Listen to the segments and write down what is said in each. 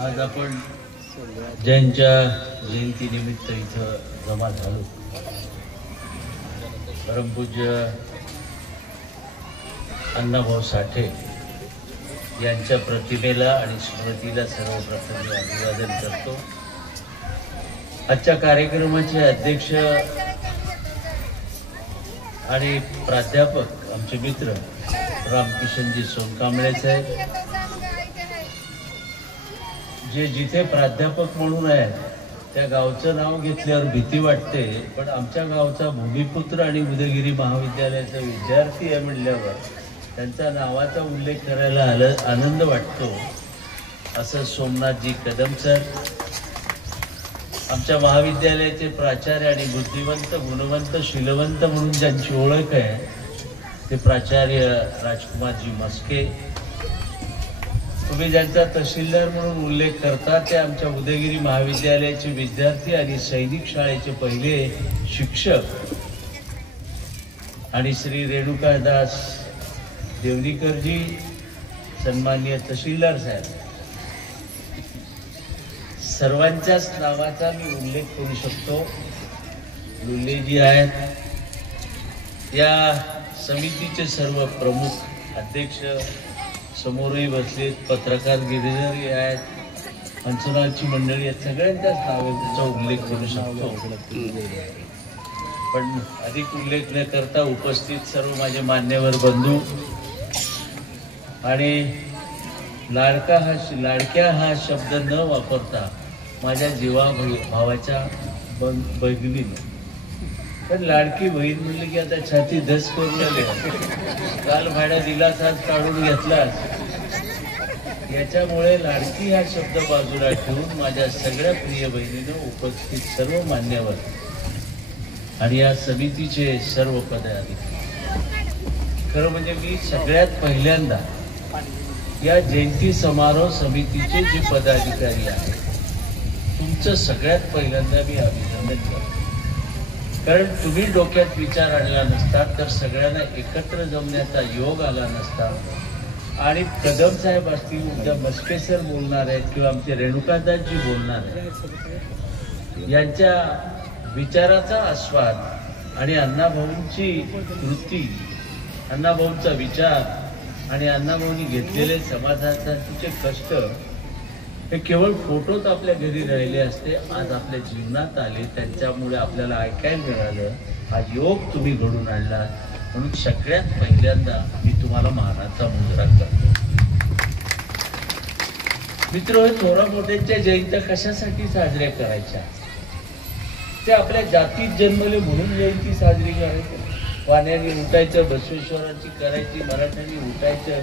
आज आपण ज्यांच्या जयंतीनिमित्त इथं जमा झालो, परमपूज्य अण्णाभाऊ साठे यांच्या प्रतिमेला आणि स्मृतीला सर्वप्रथम मी अभिवादन करतो। आजच्या कार्यक्रमाचे अध्यक्ष आणि प्राध्यापक आमचे मित्र रामकिशनजी सोनकांबळे साहेब, जे जिथे प्राध्यापक म्हणून आहेत त्या गावचं नाव घेतल्यावर भीती वाटते, पण आमच्या गावचा भूमिपुत्र आणि उदयगिरी महाविद्यालयाचा विद्यार्थी आहे म्हणल्यावर त्यांच्या नावाचा उल्लेख करायला आनंद वाटतो। असं सोमनाथजी कदम सर, आमच्या महाविद्यालयाचे प्राचार्य आणि बुद्धिवंत, गुणवंत, शीलवंत म्हणून ज्यांची ओळख आहे ते प्राचार्य राजकुमारजी मस्के। तुम्ही ज्यांचा तहसीलदार म्हणून उल्लेख करता ते आमच्या उदयगिरी महाविद्यालयाचे विद्यार्थी आणि सैनिक शाळेचे पहिले शिक्षक आणि श्री रेणुकादास देवनीकरजी, सन्माननीय तहसीलदार साहेब, सर्वांच्याच नावाचा मी उल्लेख करू शकतो। लुल्लेजी आहेत, या समितीचे सर्व प्रमुख अध्यक्ष समोरही बसलेत, पत्रकार गिरिधरही आहेत, पंचनाची मंडळी आहेत, सगळ्यांच्याच नावाचा उल्लेख करू शकतो। पण अधिक उल्लेख न करता उपस्थित सर्व माझे मान्यवर बंधू आणि लाडक्या हा शब्द न वापरता माझ्या भावाच्या बहिणीने, पण लाडकी बहीण म्हणली की आता छाती धस करून आले, काल भाड्या दिलास आज काढून घेतलास, याच्यामुळे लाडकी हा शब्द बाजूला ठेवून माझ्या सगळ्या प्रिय बहिणीनं, उपस्थित सर्व मान्यवर आणि या समितीचे सर्व पदाधिकारी, खरं म्हणजे मी सगळ्यात पहिल्यांदा या जयंती समारोह समितीचे जे पदाधिकारी आहेत तुमचं सगळ्यात पहिल्यांदा मी अभिनंदन करतो। कारण तुम्ही डोक्यात विचार आणला नसता तर सगळ्यांना एकत्र जमण्याचा योग आला नसता। आणि कदम साहेब असतील, उद्या मस्के सर बोलणार आहेत किंवा आमचे रेणुकादासजी बोलणार आहेत, यांच्या विचाराचा आस्वाद आणि अण्णाभाऊंची कृती, अण्णाभाऊंचा विचार आणि अण्णाभाऊंनी घेतलेले समाजाचे कष्ट हे केवळ फोटोत आपल्या घरी राहिले असते, आज आपल्या जीवनात आले, त्यांच्यामुळे आपल्याला ऐकायला मिळालं। हा योग तुम्ही घडून आणला, म्हणून सगळ्यात पहिल्यांदा मी तुम्हाला मानाचा मुजरा करतो। मित्र, थोरा मोठ्यांच्या जयंत्या कशासाठी साजऱ्या करायच्या? ते आपल्या जातीत जन्मले म्हणून जयंती साजरी करायची। वाण्याने उठायचं, बसवेश्वरांची करायची, मराठ्यांनी उठायचं,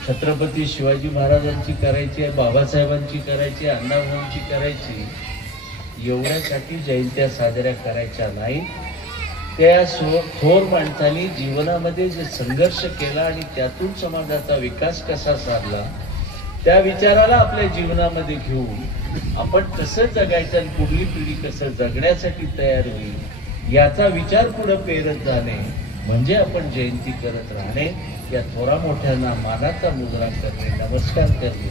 छत्रपती शिवाजी महाराजांची करायची, बाबासाहेबांची करायची, अण्णाभाऊंची करायची, एवढ्यासाठी जयंत्या साजऱ्या करायच्या नाही। त्या थोर माणसांनी जीवनामध्ये जे संघर्ष केला आणि त्यातून समाजाचा विकास कसा साधला, त्या विचाराला आपल्या जीवनामध्ये घेऊन आपण कसं जगायचं आणि पुढली पिढी कसं जगण्यासाठी तयार होईल याचा विचार पुढे पेरत जाणे म्हणजे आपण जयंती करत राहणे। या थोरा मोठ्यांना मानाचा मुजरा करणे, नमस्कार करणे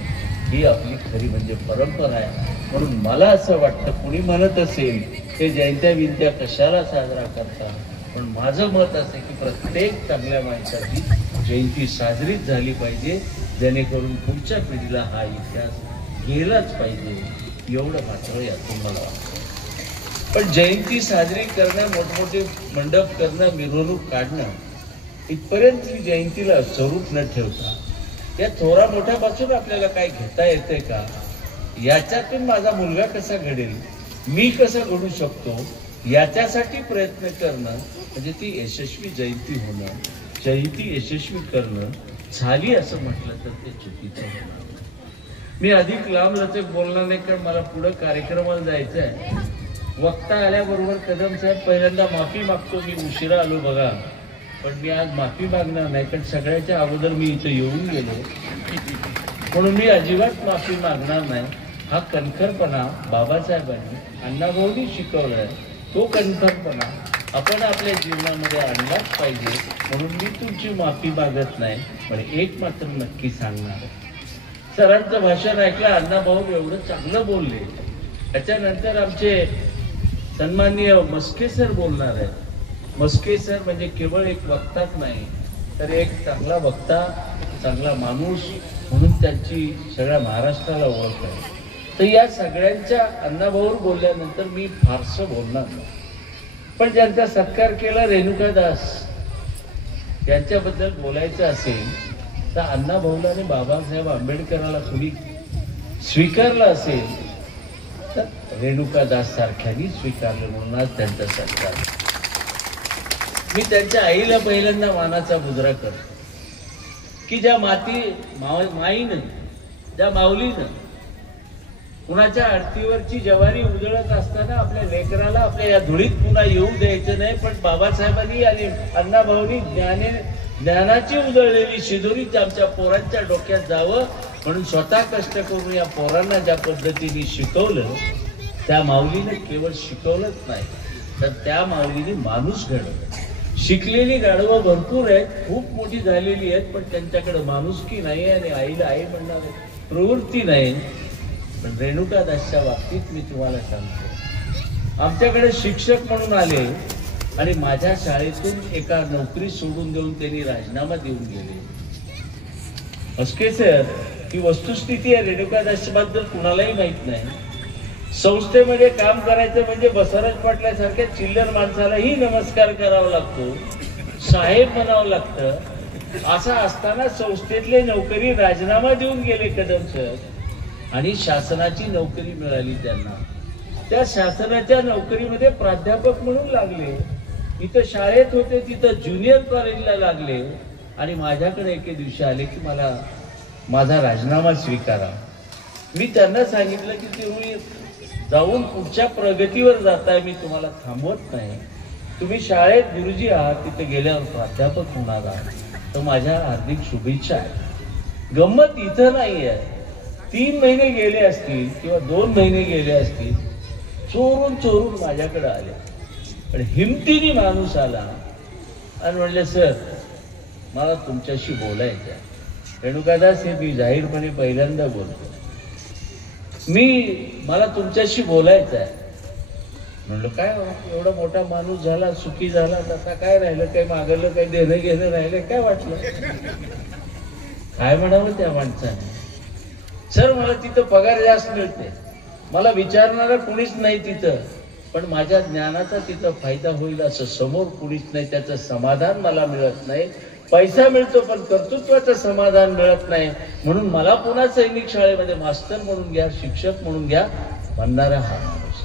ही आपली खरी म्हणजे परंपरा आहे। म्हणून मला असं वाटतं, कुणी म्हणत असेल ते जयंत्या विंत्या कशाला साजरा करतात, पण माझं मत असं की प्रत्येक चांगल्या माणसाची जयंती साजरीच झाली पाहिजे, जेणेकरून पुढच्या पिढीला हा इतिहास गेलाच पाहिजे, एवढं मात्र यातून मला वाटतं। पण जयंती साजरी करणं, मोठमोठे मंडप करणं, मिरवणूक काढणं इथपर्यंत ही जयंतीला स्वरूप न ठेवता या थोरा मोठ्यापासून आपल्याला काय घेता येते का, याच्यातून माझा मुलगा कसा घडेल, मी कसा घडू शकतो, याच्यासाठी प्रयत्न करणं म्हणजे ती यशस्वी जयंती होणं, जयंती यशस्वी करणं झाली असं म्हटलं तर ते चुकीचं होणार। मी अधिक लांब लचक बोलणार नाही, कारण मला पुढे कार्यक्रमाला जायचं आहे। वक्ता आल्याबरोबर कदम साहेब पहिल्यांदा माफी मागतो, मी उशिरा आलो बघा, पण मी आज माफी मागणार नाही, कारण सगळ्याच्या अगोदर मी इथं येऊन गेलो, म्हणून मी अजिबात माफी मागणार नाही। हा कणखरपणा बाबासाहेबांनी, अण्णाभाऊंनी शिकवलाय, तो कणखरपणा आपण आपल्या जीवनामध्ये आणलाच पाहिजे। म्हणून मी तुमची माफी मागत नाही, पण एक मात्र नक्की सांगणार, सरांचं भाषण ऐकलं, अण्णाभाऊ एवढं चांगलं बोलले. त्याच्यानंतर आमचे सन्माननीय मस्के सर बोलणार आहेत. मस्के सर म्हणजे केवळ एक वक्ताच नाही, तर एक चांगला वक्ता, चांगला माणूस म्हणून त्यांची सगळ्या महाराष्ट्राला ओळख आहे. तर या सगळ्यांच्या अण्णाभाऊवर बोलल्यानंतर मी फारसं बोलणार नाही, पण ज्यांचा सत्कार केला रेणुका दास यांच्याबद्दल बोलायचं असेल तर अण्णाभाऊला आणि बाबासाहेब आंबेडकराला कुणी स्वीकारलं असेल तर रेणुका दास सारख्यांनी स्वीकारलं, म्हणून आज त्यांचा सत्कार. मी त्यांच्या आईला पहिल्यांदा मानाचा मुजरा करतो की ज्या माईनं, ज्या माऊलीनं कुणाच्या आरतीवरची ज्वारी उजळत असताना आपल्या लेकराला आपल्या या धुळीत पुन्हा येऊ द्यायचं नाही, पण बाबासाहेबांनी आणि अण्णाभाऊंनी ज्ञानाची उजळलेली शिदोरी आमच्या पोरांच्या डोक्यात जावं म्हणून स्वतः कष्ट करून या पोरांना ज्या पद्धतीने शिकवलं, त्या माऊलीने केवळ शिकवलंच नाही तर त्या माऊलीने माणूस घडवलं. शिकलेली गाढवं भरपूर आहेत, खूप मोठी झालेली आहेत, पण त्यांच्याकडे माणुसकी नाही आणि आईला आई म्हणणार प्रवृत्ती नाही. पण रेणुका दासच्या बाबतीत मी तुम्हाला सांगतो, आमच्याकडे शिक्षक म्हणून आले आणि माझ्या शाळेतून एका नोकरी सोडून देऊन त्यांनी राजीनामा देऊन गेले. मस्के सर, ही वस्तुस्थिती आहे. रेणुका दासबद्दल कुणालाही माहित नाही. संस्थेमध्ये काम करायचं म्हणजे बसवराज पाटलासारख्या चिल्लर माणसालाही नमस्कार करावा लागतो, साहेब म्हणावं लागतं. असं असताना संस्थेतले नोकरी राजीनामा देऊन गेले कदम सर आणि शासनाची नोकरी मिळाली त्यांना. त्या शासनाच्या नोकरीमध्ये प्राध्यापक म्हणून लागले. इथं शाळेत होते, तिथं ज्युनियर कॉलेजला लागले आणि माझ्याकडे एके दिवशी आले की मला माझा राजीनामा स्वीकारा. मी त्यांना सांगितलं की तुम्ही जाऊन पुढच्या प्रगतीवर जाताय, मी तुम्हाला थांबवत नाही. तुम्ही शाळेत गुरुजी आहात, तिथे गेल्यावर प्राध्यापक होणार आहात, तर माझ्या हार्दिक शुभेच्छा आहेत. गंमत इथं नाही आहे. 3 महिने गेले असतील किंवा 2 महिने गेले असतील, चोरून चोरून माझ्याकडे आले. पण हिमतीने माणूस आला आणि म्हणले, सर मला तुमच्याशी बोलायचं आहे. रेणुकादास, हे मी जाहीरपणे पहिल्यांदा बोलतो, मला तुमच्याशी बोलायचं आहे. म्हणलं काय एवढा मोठा माणूस झाला, सुखी झाला, आता काय राहिलं, काही मागलं, काही देणं घेणं राहिलं, काय वाटलं? काय म्हणावं त्या माणसाने? सर मला तिथं पगार जास्त मिळते, मला विचारणारा कुणीच नाही तिथं, पण माझ्या ज्ञानाचा तिथं फायदा होईल असं समोर कुणीच नाही, त्याचं समाधान मला मिळत नाही. पैसा मिळतो पण कर्तृत्वाचं समाधान मिळत नाही, म्हणून मला पुन्हा सैनिक शाळेमध्ये मास्तर म्हणून घ्या, शिक्षक म्हणून घ्या म्हणणारा हा माणूस.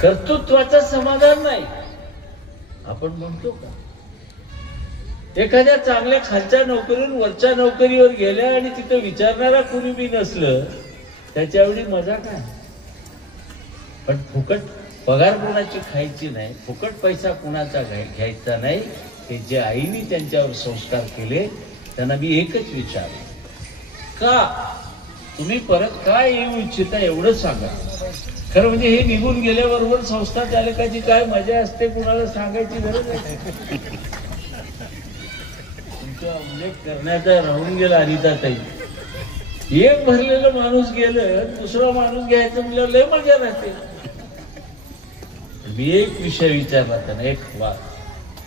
कर्तृत्वाचं समाधान नाही आपण म्हणतो का? एखाद्या चांगल्या खालच्या नोकरीवरून वरच्या नोकरीवर गेल्या आणि तिथं विचारणारा कुणी बी नसलं, त्याच्यावेळी मजा काय? पण फुकट पगार कोणाची खायची नाही, फुकट पैसा कोणाचा घ्यायचा नाही. हे जे आईने त्यांच्यावर संस्कार केले त्यांना मी एकच विचारलं, का तुम्ही परत काय येऊ इच्छिता एवढं सांगा. खरं म्हणजे हे निघून गेल्याबरोबर संस्था चालकाची काय मजा असते कुणाला सांगायची गरज नाही. तुमचा उल्लेख करण्याचा राहून गेला अनिताताई. एक भरलेलं माणूस गेलं, दुसरा माणूस घ्यायचं म्हणजे लय मजा राहते. मी एक विषय विचारला त्यांना,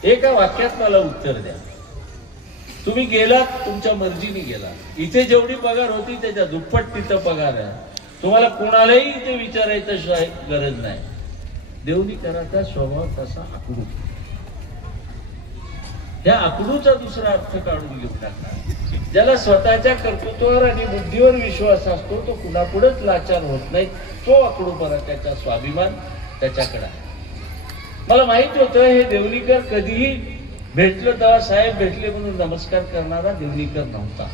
एका वाक्यात मला उत्तर द्या. तुम्ही गेलात, तुमच्या मर्जीने गेला, इथे जेवढी पगार होती त्याच्या दुप्पट तिथं पगार आहे, तुम्हाला कोणालाही इथे विचारायचं गरज नाही. देवनीकराचा स्वभाव तसा आकडू, त्या आकडूचा दुसरा अर्थ काढून घेऊ टाकला. ज्याला स्वतःच्या कर्तृत्वावर आणि बुद्धीवर विश्वास असतो तो कुणापुढेच लाचार होत नाही, तो आकडूपणा, त्याचा स्वाभिमान त्याच्याकडे आहे. मला माहित होतं हे देवनीकर कधीही भेटलं तेव्हा साहेब भेटले म्हणून नमस्कार करणारा देवनीकर नव्हता.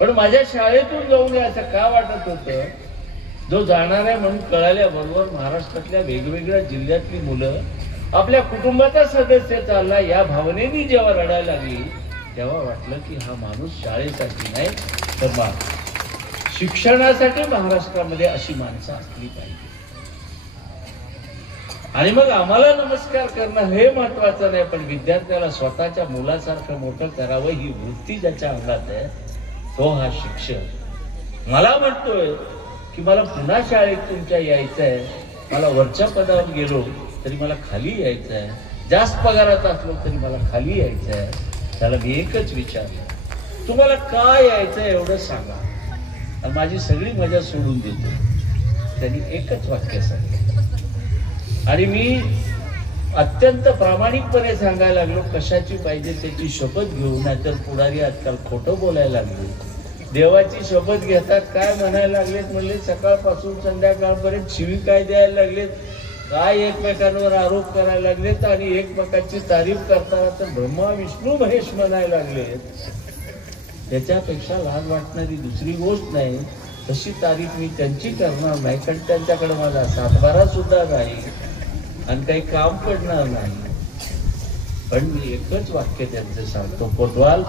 पण माझ्या शाळेतून जाऊन असं का वाटत होतं, जो जाणार आहे म्हणून कळाल्याबरोबर महाराष्ट्रातल्या वेगवेगळ्या जिल्ह्यातली मुलं आपल्या कुटुंबाचा सदस्य चालला या भावनेने जेव्हा रडायला लागली, तेव्हा वाटलं की हा माणूस शाळेसाठी नाही तर शिक्षणासाठी महाराष्ट्रामध्ये अशी माणसं असली पाहिजे. आणि मग आम्हाला नमस्कार करणं हे महत्वाचं नाही, पण विद्यार्थ्याला स्वतःच्या मुलासारखं मोठं करावं ही वृत्ती ज्याच्या अंगात आहे तो हा शिक्षक. मला म्हणतोय की मला पुन्हा शाळेत तुमच्या यायचं आहे, मला वरच्या पदावर गेलो तरी मला खाली यायचं आहे, जास्त पगारात असलो तरी मला खाली यायचं आहे. त्याला मी एकच विचारलं, तुम्हाला काय यायचं एवढं सांगा आणि माझी सगळी मजा सोडून देतो. त्यांनी एकच वाक्य सांगितलं आणि मी अत्यंत प्रामाणिकपणे सांगायला लागलो, कशाची पाहिजे त्याची शपथ घेऊ, नाहीतर पुढारी आजकाल खोटं बोलायला लागले. देवाची शपथ घेतात काय म्हणायला लागलेत, म्हणले सकाळपासून संध्याकाळपर्यंत शिवी काय द्यायला लागलेत, काय एकमेकांवर आरोप करायला लागलेत आणि एकमेकांची तारीफ करताना तर ब्रह्मा विष्णू महेश म्हणायला लागलेत. त्याच्यापेक्षा लहान वाटणारी दुसरी गोष्ट नाही. तशी तारीफ मी त्यांची करणार नाही, कारण त्यांच्याकडे माझा सातबारा सुद्धा नाही आणि काही काम पडणार नाही. पण मी एकच वाक्य त्यांचं सांगतो, कोतवाल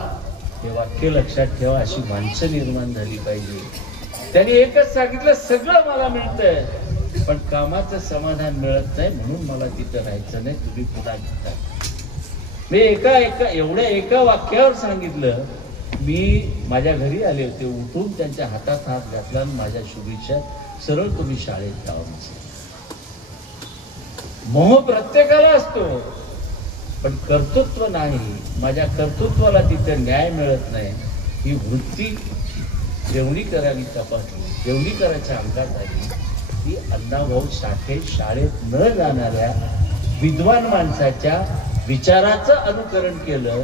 हे वाक्य लक्षात ठेवा, अशी माणसं निर्माण झाली पाहिजे. त्यांनी एकच सांगितलं, सगळं मला मिळतंय पण कामाचं समाधान मिळत नाही, म्हणून मला तिथं राहायचं नाही, तुम्ही पुन्हा घेता. मी एवढ्या एका वाक्यावर सांगितलं. मी माझ्या घरी आले होते, उठून त्यांच्या हातात हात घातला आणि माझ्या शुभेच्छा, सरळ तुम्ही शाळेत जावं. मोह प्रत्येकाला असतो पण कर्तृत्व नाही. माझ्या कर्तृत्वाला तिथे न्याय मिळत नाही. ही वृत्ती जेवढी करावी तपासली, जेवढी करायच्या अंगात आली, ती अण्णाभाऊ साठे शाळेत न जाणाऱ्या विद्वान माणसाच्या विचाराचं अनुकरण केलं.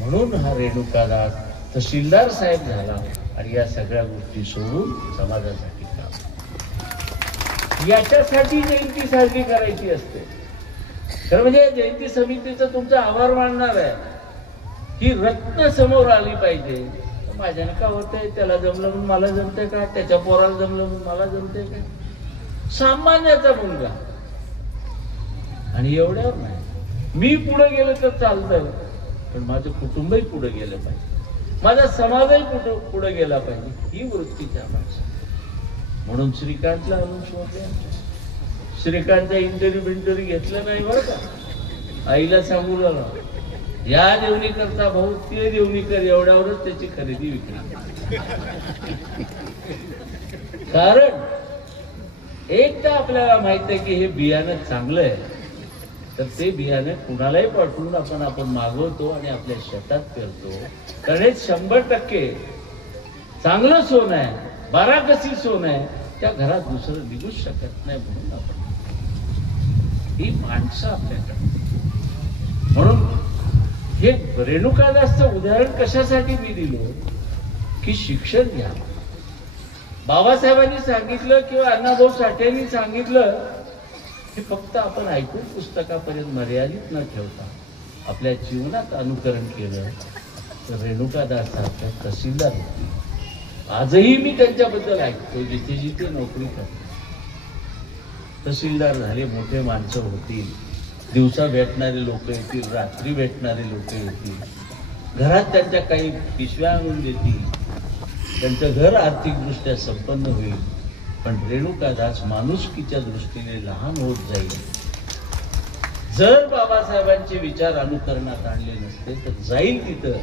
म्हणून हा रेणुकादास तहसीलदार साहेब झाला आणि या सगळ्या गोष्टी सोडून समाजासाठी काम. याच्यासाठी जयंती साजरी करायची असते. खरं म्हणजे जयंती समितीचं तुमचा आभार मानणार आहे. ही रत्न समोर आली पाहिजे. माझ्याने का होतंय, त्याला जमलं म्हणून मला जमतंय का, त्याच्या पोराला जमलं म्हणून मला जमतंय का, सामान्याचा मुलगा. आणि एवढ्यावर नाही, मी पुढे गेलं तर चालतंय पण माझं कुटुंबही पुढे गेलं पाहिजे, माझा समाजही पुढे गेला पाहिजे. ही वृत्तीच्या माणसं. म्हणून श्रीकांतला आणून शोधले. श्रीकांतचा इंटरव्ह्यू घेतलं नाही बरं का. आईला सांगू लागला, या देवणी करता भाऊ ते देवणी कर, एवढ्यावरच त्याची खरेदी विक्री. कारण एक तर आपल्याला माहित आहे की हे बियाणं चांगलं आहे, तर ते बियाणं कुणालाही पाठवून आपण मागवतो आणि आपल्या शेतात पेरतो. कारण हे 100% चांगलं सोनं आहे, 12 कसी सोनं आहे, त्या घरात दुसरं निघूच शकत नाही. म्हणून आपण ही माणसं आपल्याकडे. म्हणून हे रेणुकादासचं उदाहरण कशासाठी मी दिलं की शिक्षण घ्या. बाबासाहेबांनी सांगितलं किंवा अण्णाभाऊ साठेंनी सांगितलं हे फक्त आपण ऐकून पुस्तकापर्यंत मर्यादित न ठेवता आपल्या जीवनात अनुकरण केलं तर रेणुकादासारख्या तहसीलदार होती. आजही मी त्यांच्याबद्दल ऐकतो, जिथे जिथे नोकरी करतो. तहसीलदार झाले, मोठे माणसं होतील, दिवसा भेटणारे लोक येतील, रात्री भेटणारे लोक येतील, घरात त्यांच्या काही पिशव्या आणून देतील, त्यांचं घर आर्थिकदृष्ट्या संपन्न होईल. पण रेणुकादास माणुसकीच्या दृष्टीने लहान होत जाईल. जर बाबासाहेबांचे विचार अनुकरणात आणले नसते तर जाईल तिथं.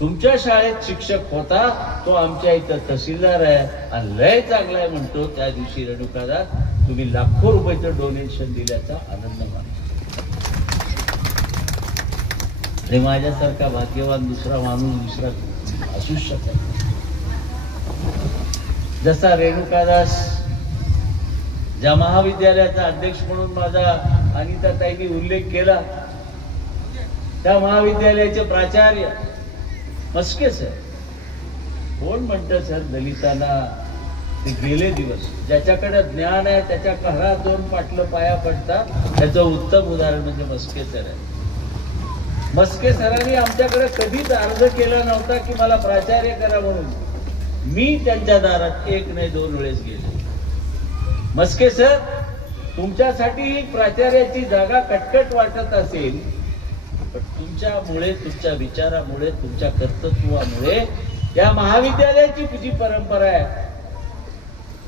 तुमच्या शाळेत शिक्षक होता, तो आमच्या इथं तहसीलदार आहे आणि लय चांगला आहे म्हणतो. त्या दिवशी रेणुकादास तुम्ही लाखो रुपयाचं डोनेशन दिल्याचा आनंद मानतो. आणि माझ्यासारखा भाग्यवान दुसरा माणूस दुसरा असूच शकत नाही. जसा रेणुकादास ज्या महाविद्यालयाचा अध्यक्ष म्हणून माझा अनिताताईंनी उल्लेख केला, त्या महाविद्यालयाचे प्राचार्य मस्के सर. कोण म्हणतं सर दलितांना ते गेले दिवस, ज्याच्याकडे ज्ञान आहे त्याच्या घरात 2 पाटलं पाया पडतात, त्याचं उत्तम उदाहरण म्हणजे मस्के सर आहे. मस्के सरांनी आमच्याकडे कधीच अर्ज केला नव्हता की मला प्राचार्य करा म्हणून. मी त्यांच्या दारात 1 नाही 2 वेळेस गेले. मस्के सर, तुमच्यासाठी प्राचार्याची जागा कटकट वाटत असेल, पण तुमच्यामुळे, तुमच्या विचारामुळे, तुमच्या कर्तृत्वामुळे या महाविद्यालयाची जी परंपरा आहे,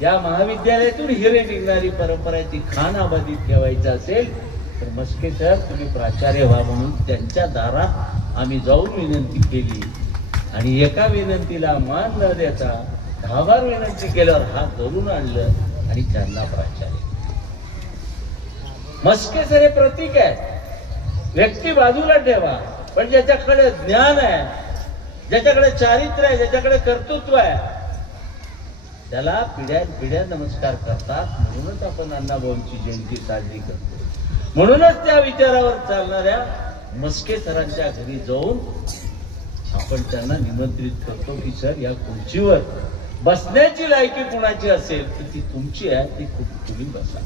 या महाविद्यालयातून हिरे निघणारी परंपरा ती खान आबादीत ठेवायची असेल तर मस्के सर तुम्ही प्राचार्य व्हा म्हणून त्यांच्या दारात आम्ही जाऊन विनंती केली आणि एका विनंतीला मान न देता 10 बार विनंती केल्यावर हात धरून आणलं आणि त्यांना प्राचार्य. मस्के सर हे प्रतीक आहे. व्यक्ती बाजूला ठेवा, पण ज्याच्याकडे ज्ञान आहे, ज्याच्याकडे चारित्र्य आहे, ज्याच्याकडे कर्तृत्व आहे, त्याला पिढ्या नमस्कार करतात. म्हणूनच आपण अण्णाभाऊंची जयंती साजरी करतो. म्हणूनच त्या विचारावर चालणाऱ्या मस्के सरांच्या घरी जाऊन आपण त्यांना निमंत्रित करतो की सर या खुर्चीवर बसण्याची लायकी कुणाची असेल तर ती तुमची आहे, ती तुम्ही बसा.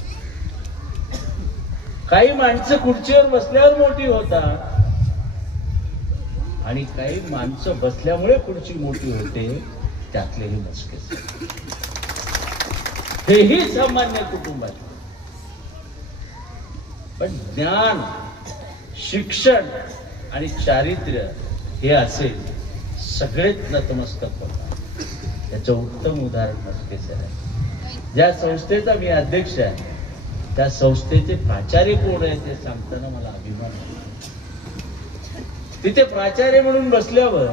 काही माणसं खुर्चीवर बसल्यावर मोठी होतात आणि काही माणसं बसल्यामुळे खुर्ची मोठी होते. त्यातलेही मस्के सर हेही सामान्य कुटुंबात, पण ज्ञान, शिक्षण आणि चारित्र्य हे असेल सगळेच नतमस्तक होतात. त्याचं उत्तम उदाहरण मस्के सर आहे. ज्या संस्थेचा मी अध्यक्ष आहे त्या संस्थेचे प्राचार्य कोण आहे ते सांगताना मला अभिमान आहे. तिथे प्राचार्य म्हणून बसल्यावर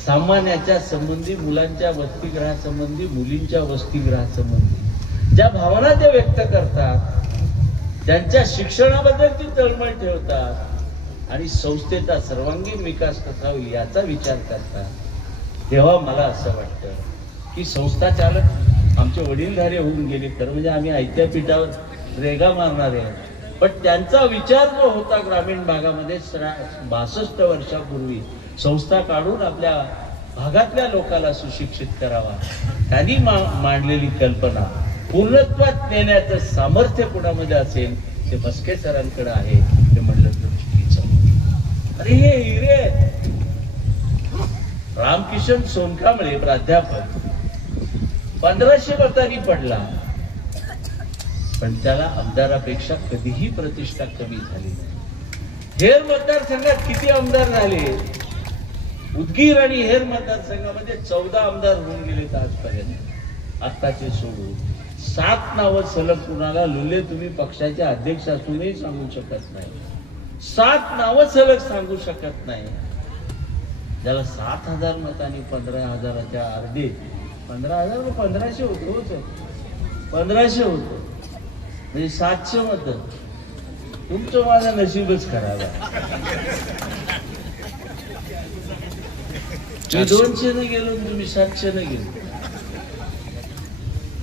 सामान्याच्या संबंधी, मुलांच्या वसतिगृहासंबंधी, मुलींच्या वसतिगृहासंबंधी ज्या भावना ते व्यक्त करतात, त्यांच्या शिक्षणाबद्दल ती तळमळ ठेवतात आणि संस्थेचा सर्वांगीण विकास कसा होईल याचा विचार करतात, तेव्हा मला असं वाटतं की संस्था चालक आमचे वडीलधारे होऊन गेले. खरं म्हणजे आम्ही ऐत्यापीठावर रेगा मारणारे आहे, पण त्यांचा विचार जो होता ग्रामीण भागामध्ये 62 वर्षापूर्वी संस्था काढून आपल्या भागातल्या लोकांना सुशिक्षित करावा, त्यांनी मांडलेली कल्पना पूर्णत्वात नेण्याचं सामर्थ्य कुणामध्ये असेल ते मस्के सरांकडे आहे. ते म्हणलं तर चुकीचं. अरे हे हिरे आहेत. रामकिशन सोनकांबळे प्राध्यापक 1500 मतांनी पडला, पण त्याला आमदारापेक्षा कधीही प्रतिष्ठा कमी झाली नाही. हेर मतदारसंघात किती आमदार झाले? उदगीर आणि हेर मतदारसंघामध्ये 14 आमदार होऊन गेलेत आजपर्यंत. आत्ताचे सोडून 7 नावं सलग कुणाला लुले तुम्ही पक्षाचे अध्यक्ष असूनही सांगू शकत नाही. 7 नावं सलग सांगू शकत नाही. ज्याला 7000 मतांनी 15,000च्या अर्धे 15,000 1500 होतो, 1500 होतो म्हणजे 700 मत. तुमचं माझं नशीबच खराब आहे. मी 200 न गेलो, तुम्ही 700 न गेलो.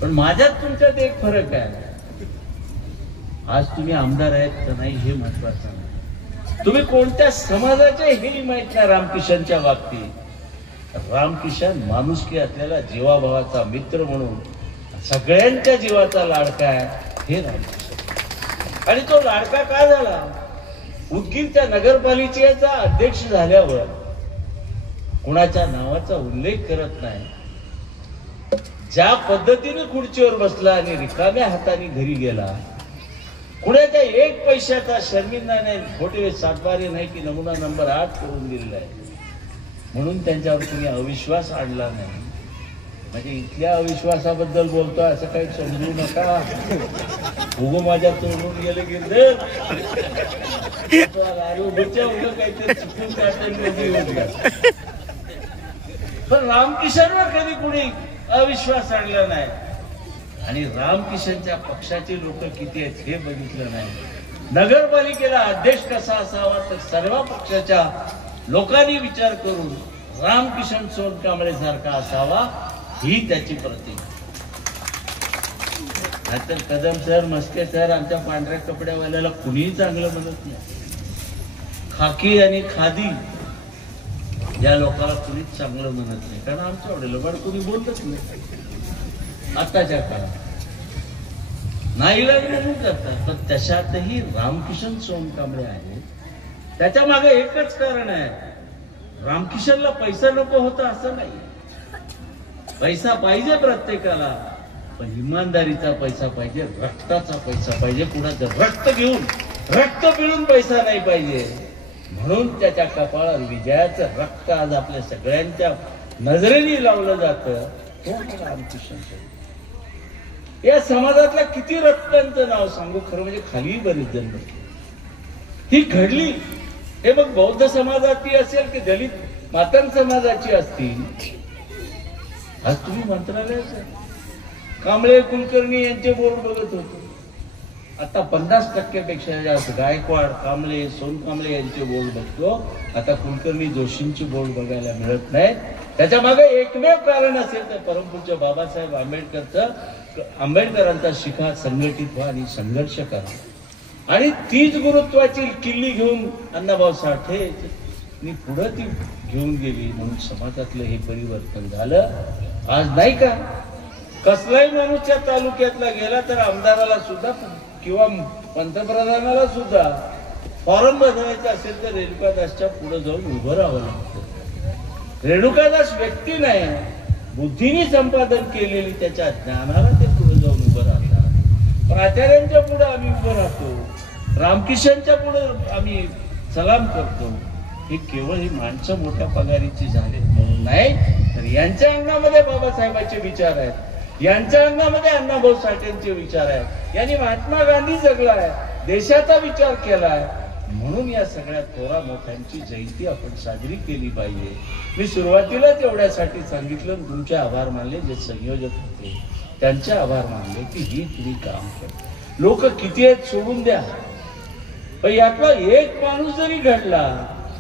पण माझ्यात तुमच्यात एक फरक आहे. आज तुम्ही आमदार आहेत का नाही हे महत्वाचं नाही. तुम्ही कोणत्या समाजाचे हेही माहित नाही. रामकिशनच्या बाबतीत रामकिशन माणुसकी असलेला जीवाभावाचा मित्र म्हणून सगळ्यांच्या जीवाचा लाडका आहे हे रामकिशन. आणि तो लाडका का झाला? उदगीरच्या नगरपालिकेचा अध्यक्ष झाल्यावर कुणाच्या नावाचा उल्लेख करत नाही. ज्या पद्धतीने खुर्चीवर बसला आणि रिकाम्या हाताने घरी गेला, कुणाच्या 1 पैशाचा शर्मिंदा नाही, खोटे सातबारे नाही की नमुना नंबर 8 करून दिलेला आहे. म्हणून त्यांच्यावर तुम्ही अविश्वास आणला नाही. म्हणजे इथल्या अविश्वासाबद्दल बोलतो असं काही समजू नका. उगो माझ्या तोडून गेले की काहीतरी चुकून काढता. पण रामकिशनवर कधी कुणी अविश्वास आणला नाही. आणि रामकिशनच्या पक्षाचे लोक किती आहेत हे बघितलं नाही. नगरपालिकेला अध्यक्ष कसा असावा तर सर्व पक्षाच्या लोकांनी विचार करून रामकिशन सोनकांबळे सारखा असावा ही त्याची प्रतीक. नाहीतर कदम सर, मस्के सर, आमच्या पांढऱ्या कपड्यावाल्याला कुणीही चांगलं म्हणत नाही. खाकी आणि खादी या लोकांना कुणीच चांगलं म्हणत नाही, कारण आमच्या वडिलांवर कुणी बोलतच नाही. आताच्या काळात नाईलाज म्हणून करतात. पण त्याच्यातही रामकिशन सोनकांबळे आहे. त्याच्या मागे एकच कारण आहे, रामकिशनला पैसा नको होता असं नाही. पैसा पाहिजे प्रत्येकाला, पण इमानदारीचा पैसा पाहिजे, रक्ताचा पैसा पाहिजे. कुणाचं रक्त घेऊन, रक्त पिळून पैसा नाही पाहिजे. म्हणून त्याच्या कपाळावर विजयाचं रक्त आज आपल्या सगळ्यांच्या नजरेने लावलं जातं. तो रामकिशन. या समाजातल्या किती रत्नांचं नाव सांगू, खरं म्हणजे खाली बरेच जण ही घडली. हे मग बौद्ध समाजाची असेल की दलित मातंग समाजाची असतील. आज तुम्ही मंत्रालयात कांबळे कुलकर्णी यांचे बोर्ड बघत होतो. आता 50% जास्त गायकवाड, कांबळे, सोनकांबळे यांचे बोर्ड बघतो. आता कुलकर्णी जोशींचे बोर्ड बघायला मिळत नाहीत. त्याच्या मागे एकमेव कारण असेल तर परमपूज्य बाबासाहेब आंबेडकरांचा शिखा संघटित व्हा आणि संघर्ष करा. आणि तीच गुरुत्वाची किल्ली घेऊन अण्णाभाऊ साठे पुढे ती घेऊन गेली. म्हणून समाजातलं हे परिवर्तन झालं. आज नाही का कसलाही माणूस त्या तालुक्यातला गेला तर आमदाराला सुद्धा किंवा पंतप्रधानाला सुद्धा फॉर्म भरायचा असेल तर रेणुकादासच्या पुढे जाऊन उभं राहावं लागतं. रेणुकादास व्यक्ती नाही, बुद्धीने संपादन केलेली त्याच्या ज्ञानाला ते पुढे जाऊन उभं राहतात. पण आचार्यांच्या पुढे आम्ही उभं राहतो, रामकिशनच्या पुढे आम्ही सलाम करतो. हे केवळ ही माणसं मोठ्या पगारीची झालेत म्हणून नाही, तर यांच्या अंगामध्ये बाबासाहेबांचे विचार आहेत, यांच्या अंगामध्ये अण्णाभाऊ साठेंचे विचार आहेत. यांनी महात्मा गांधी जगलाय, देशाचा विचार केलाय. म्हणून या सगळ्या थोरा मोठ्यांची जयंती आपण साजरी केली पाहिजे. मी सुरुवातीलाच एवढ्यासाठी सांगितलं, तुमचे आभार मानले, जे संयोजक होते त्यांचे आभार मानले की ही तुम्ही काम केलं. लोक किती आहेत सोडून द्या, पण यातला एक माणूस जरी घडला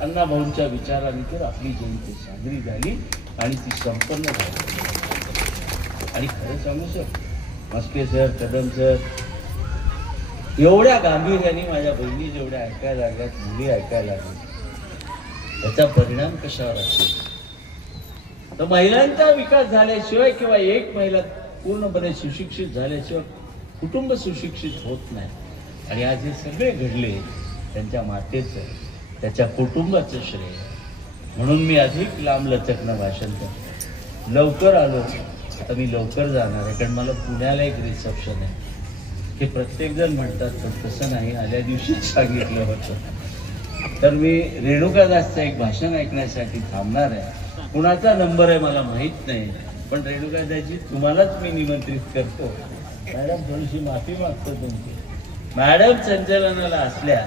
अण्णाभाऊंच्या विचाराने तर आपली जयंती साजरी झाली आणि ती संपन्न झाली. आणि खरं सांगू sir, Maske sir, Kadam sir, एवढ्या गांभीर्याने माझ्या बहिणी जेवढ्या ऐकायला लागल्यात, मुली ऐकायला लागल्या, त्याचा परिणाम कशावर असेल तर महिलांचा विकास झाल्याशिवाय किंवा एक महिला पूर्णपणे सुशिक्षित झाल्याशिवाय कुटुंब सुशिक्षित होत नाही. आणि आज हे सगळे घडले त्यांच्या मातेचं, त्याच्या कुटुंबाचं श्रेय. म्हणून मी अधिक लांब लचकनं भाषण करतो. लवकर आलो, आता मी लवकर जाणार आहे कारण मला पुण्याला एक रिसेप्शन आहे. हे प्रत्येक जण म्हणतात पण तसं नाही, आल्या दिवशीच सांगितलं होतं. तर मी रेणुकादासचं एक भाषण ऐकण्यासाठी थांबणार आहे. कुणाचा नंबर आहे मला माहित नाही, पण रेणुकादासजी तुम्हालाच मी निमंत्रित करतो. मॅडम थोडीशी माफी मागतो तुमची. मॅडम संचलनाला असल्या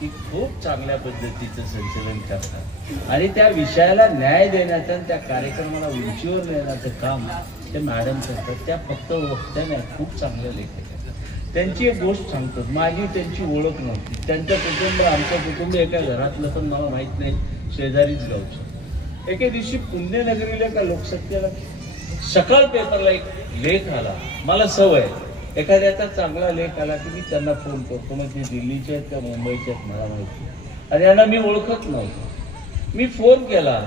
की खूप चांगल्या पद्धतीचं संचलन करतात आणि त्या विषयाला न्याय देण्याचं आणि त्या कार्यक्रमाला उंचीवर नेण्याचं काम ते मॅडम करतात. त्या फक्त वक्त्या नाही, खूप चांगल्या लेखक आहेत. त्यांची एक गोष्ट सांगतो, माझी त्यांची ओळख नव्हती. त्यांचं कुटुंब, आमचं कुटुंब एका घरातलं पण मला माहीत नाही, शेजारीच गावचं. एके दिवशी पुण्यनगरीला का लोकसत्तेला सकाळ पेपरला एक लेख आला. मला सवय, एखाद्याचा चांगला लेख आला की मी त्यांना फोन करतो. मग ते दिल्लीचे आहेत का मुंबईचे आहेत मला माहिती, आणि यांना मी ओळखत नव्हतो. मी फोन केला.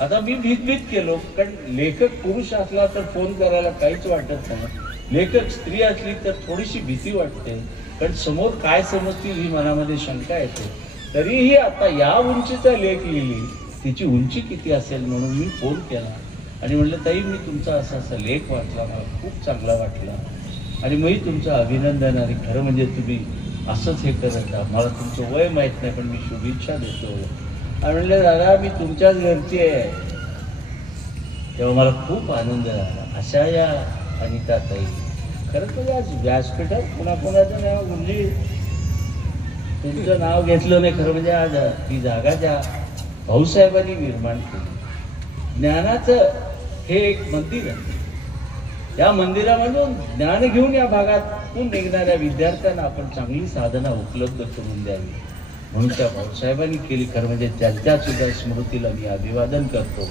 आता मी भीतभीत केलो, कारण लेखक पुरुष असला तर फोन करायला काहीच वाटत नाही, लेखक स्त्री असली तर थोडीशी भीती वाटते, कारण समोर काय समजतील ही मनामध्ये शंका येते. तरीही आता या उंचीचा लेख लिहिली, तिची उंची किती असेल म्हणून मी फोन केला आणि म्हटलं, ताई मी तुमचा असा असा लेख वाचला, मला खूप चांगला वाटला आणि मी तुमचं अभिनंदन. आणि खरं म्हणजे तुम्ही असंच हे करत राहा. मला तुमचं वय माहीत नाही पण मी शुभेच्छा देतो. आणि म्हणलं, दादा मी तुमच्याच घरची आहे. तेव्हा मला खूप आनंद झाला. अशा या अनिताताई, खरंच म्हणजे आज व्यासपीठात कुणाकुणाचं नाव म्हणजे तुमचं नाव घेतलं नाही. खरं म्हणजे आज ही जागा ज्या भाऊसाहेबांनी निर्माण केली, ज्ञानाचं हे एक मंदिर आहे. या मंदिरामधून ज्ञान घेऊन या भागातून निघणाऱ्या विद्यार्थ्यांना आपण चांगली साधना उपलब्ध करून द्यावी म्हणून त्या भाऊसाहेबांनी केली. खरं म्हणजे त्यांच्या सुद्धा स्मृतीला मी अभिवादन करतो.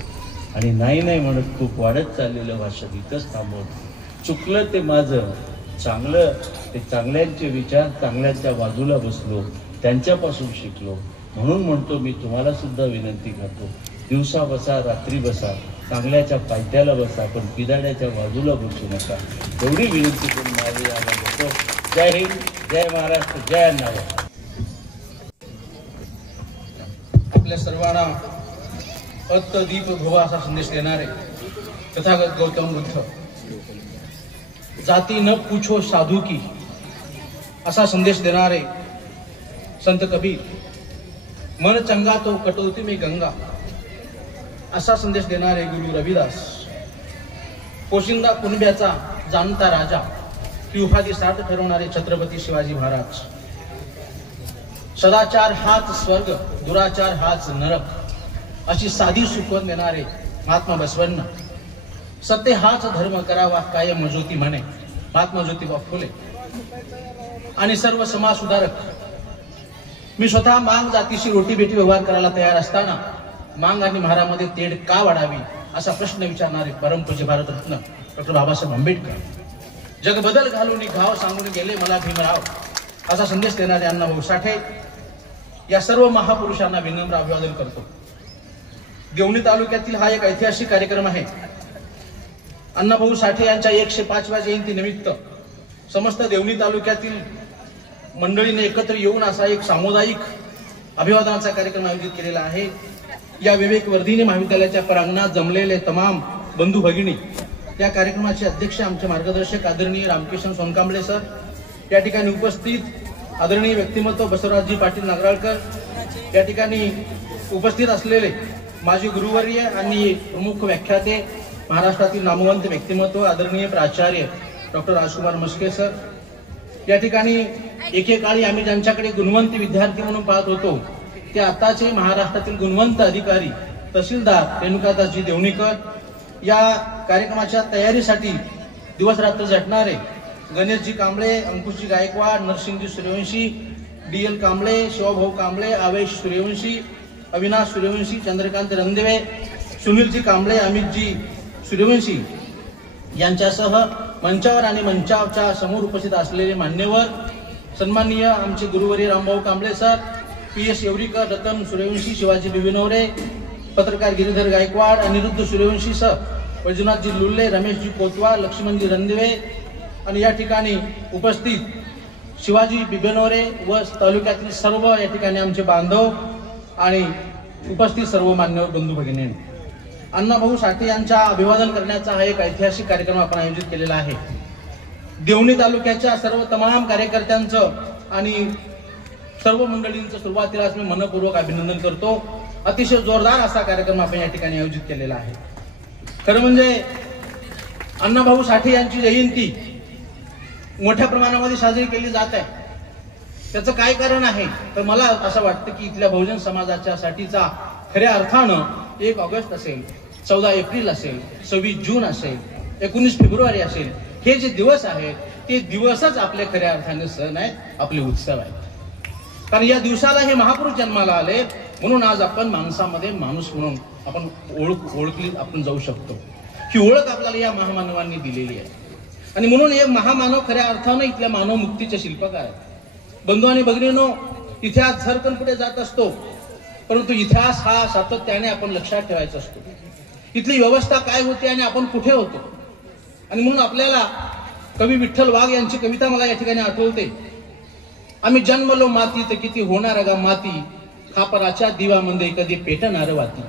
आणि नाही नाही म्हणत खूप वाढत चाललेलं भाषण इथंच थांबवतो. चुकलं ते माझं, चांगलं ते चांगल्यांचे विचार, चांगल्याच्या बाजूला बसलो, त्यांच्यापासून शिकलो. म्हणून म्हणतो मी तुम्हाला सुद्धा विनंती करतो, दिवसा बसा रात्री बसा, चांगल्याच्या पायथ्याला बसा, पण पिदाड्याच्या बाजूला बसू नका. एवढी विनंती करून माझी आला होतो. जय हिंद, जय महाराष्ट्र, जय अण्णाभाऊ. आपल्या सर्वांना अत्त दीप भुवा असा संदेश देणारे तथागत गौतम बुद्ध, जाती न पूछो साधू की असा संदेश देणारे संत कबीर, मन चंगा तो कटौती में गंगा असा संदेश देणारे गुरु रविदास, पोशिंदा कुणब्याचा जाणता राजा ती उपाधी सार्थ ठरवणारे छत्रपती शिवाजी महाराज. सदाचार हाच स्वर्ग, दुराचार हाच नरक अशी साधी सुखवण देणारे महात्मा बसवण्ण. सत्य हाच धर्म करावा कायम ज्योती म्हणे महात्मा ज्योतिबा फुले. आणि सर्व समाज सुधारक. मी स्वतः मांग जातीशी रोटीबेटी व्यवहार करायला तयार असताना मांग आणि महारामध्ये तेढ का वाढावी असा प्रश्न विचारणारे परमपूज्य भारतरत्न डॉक्टर बाबासाहेब आंबेडकर. जग बदल घालून घाव सांगून गेले मला भीमराव असा संदेश देणारे अण्णाभाऊ साठे या सर्व महापुरुषांना विनम्र अभिवादन करतो. देवणी तालुक्यातील हा एक ऐतिहासिक कार्यक्रम आहे. अण्णाभाऊ साठे यांच्या 105व्या जयंती निमित्त समस्त देवणी तालुक्यातील मंडळीने एकत्र येऊन असा एक सामुदायिक अभिवादनाचा कार्यक्रम आयोजित केलेला आहे. या विवेकवर्धिनी महाविद्यालयाच्या प्रांगणात जमलेले तमाम बंधू भगिनी. या कार्यक्रमाचे अध्यक्ष आमचे मार्गदर्शक आदरणीय रामकिशन सोनकांबळे सर. या ठिकाणी उपस्थित आदरणीय व्यक्तिमत्व बसवराजजी पाटील नागराळकर. या ठिकाणी उपस्थित असलेले माजी गुरुवर्य आणि प्रमुख व्याख्याते महाराष्ट्रातील नामवंत व्यक्तिमत्व आदरणीय प्राचार्य डॉक्टर राजकुमार मस्के सर. या ठिकाणी एकेकाळी आम्ही ज्यांच्याकडे गुणवंत विद्यार्थी म्हणून पाहत होतो ते आताचे महाराष्ट्रातील गुणवंत अधिकारी तहसीलदार रेणुकादासजी देवणीकर. या कार्यक्रमाच्या तयारीसाठी दिवस रात्र झटणारे गणेशजी कांबळे, अंकुशजी गायकवाड, नरसिंगजी सूर्यवंशी, DL कांबळे, शिवभाऊ कांबळे, आवेश सूर्यवंशी, अविनाश सूर्यवंशी, चंद्रकांत रणदिवे, सुनीलजी कांबळे, अमितजी सूर्यवंशी यांच्यासह मंचावर आणि मंचाच्या समोर उपस्थित असलेले मान्यवर, सन्माननीय आमचे गुरुवर्य रामभाऊ कांबळे सर, PS येवरीकर, रतन सूर्यवंशी, शिवाजी बिबिनवरे, पत्रकार गिरीधर गायकवाड, अनिरुद्ध सूर्यवंशी सर, वैजनाथजी लुल्ले, रमेशजी कोतवाल, लक्ष्मणजी रणदिवे आणि या ठिकाणी उपस्थित शिवाजी बिबिनवरे व तालुक्यातील सर्व या ठिकाणी आमचे बांधव आणि उपस्थित सर्व मान्यवर बंधू भगिनी. अण्णाभाऊ साठे यांच्या अभिवादन करण्याचा हा एक ऐतिहासिक कार्यक्रम आपण आयोजित केलेला आहे. देवणी तालुक्याच्या सर्व तमाम कार्यकर्त्यांचं आणि सर्व मंडळींचं सुरुवातीलाच मी मनपूर्वक अभिनंदन करतो. अतिशय जोरदार असा कार्यक्रम आपण या ठिकाणी आयोजित केलेला आहे. खरं म्हणजे अण्णाभाऊ साठे यांची जयंती मोठ्या प्रमाणामध्ये साजरी केली जात आहे. त्याचं काय कारण आहे तर मला असं वाटतं की इथल्या बहुजन समाजाच्या साठीचा खऱ्या अर्थानं 1 ऑगस्ट असेल, 14 एप्रिल असेल, 26 जून असेल, 19 फेब्रुवारी असेल, हे जे दिवस आहेत ते दिवसच आपले खऱ्या अर्थाने सण आहेत, आपले उत्सव आहेत. कारण या दिवसाला हे महापुरुष जन्माला आले म्हणून आज आपण माणसामध्ये माणूस म्हणून आपण ओळखली आपण जाऊ शकतो. ही ओळख आपल्याला या महामानवांनी दिलेली आहे आणि म्हणून हे महामानव खऱ्या अर्थानं इथल्या मानव मुक्तीचे शिल्पकार आहेत. बंधू आणि भगिनींनो, इतिहास झरकन पुढे जात असतो परंतु इतिहास हा सातत्याने आपण लक्षात ठेवायचा असतो. इथली व्यवस्था काय होती आणि आपण कुठे होतो. आणि म्हणून आपल्याला कवी विठ्ठल वाघ यांची कविता मला या ठिकाणी आठवते. आम्ही जन्मलो मातीत किती होणार गा माती, खापराच्या दिवामध्ये कधी पेटणार वाती.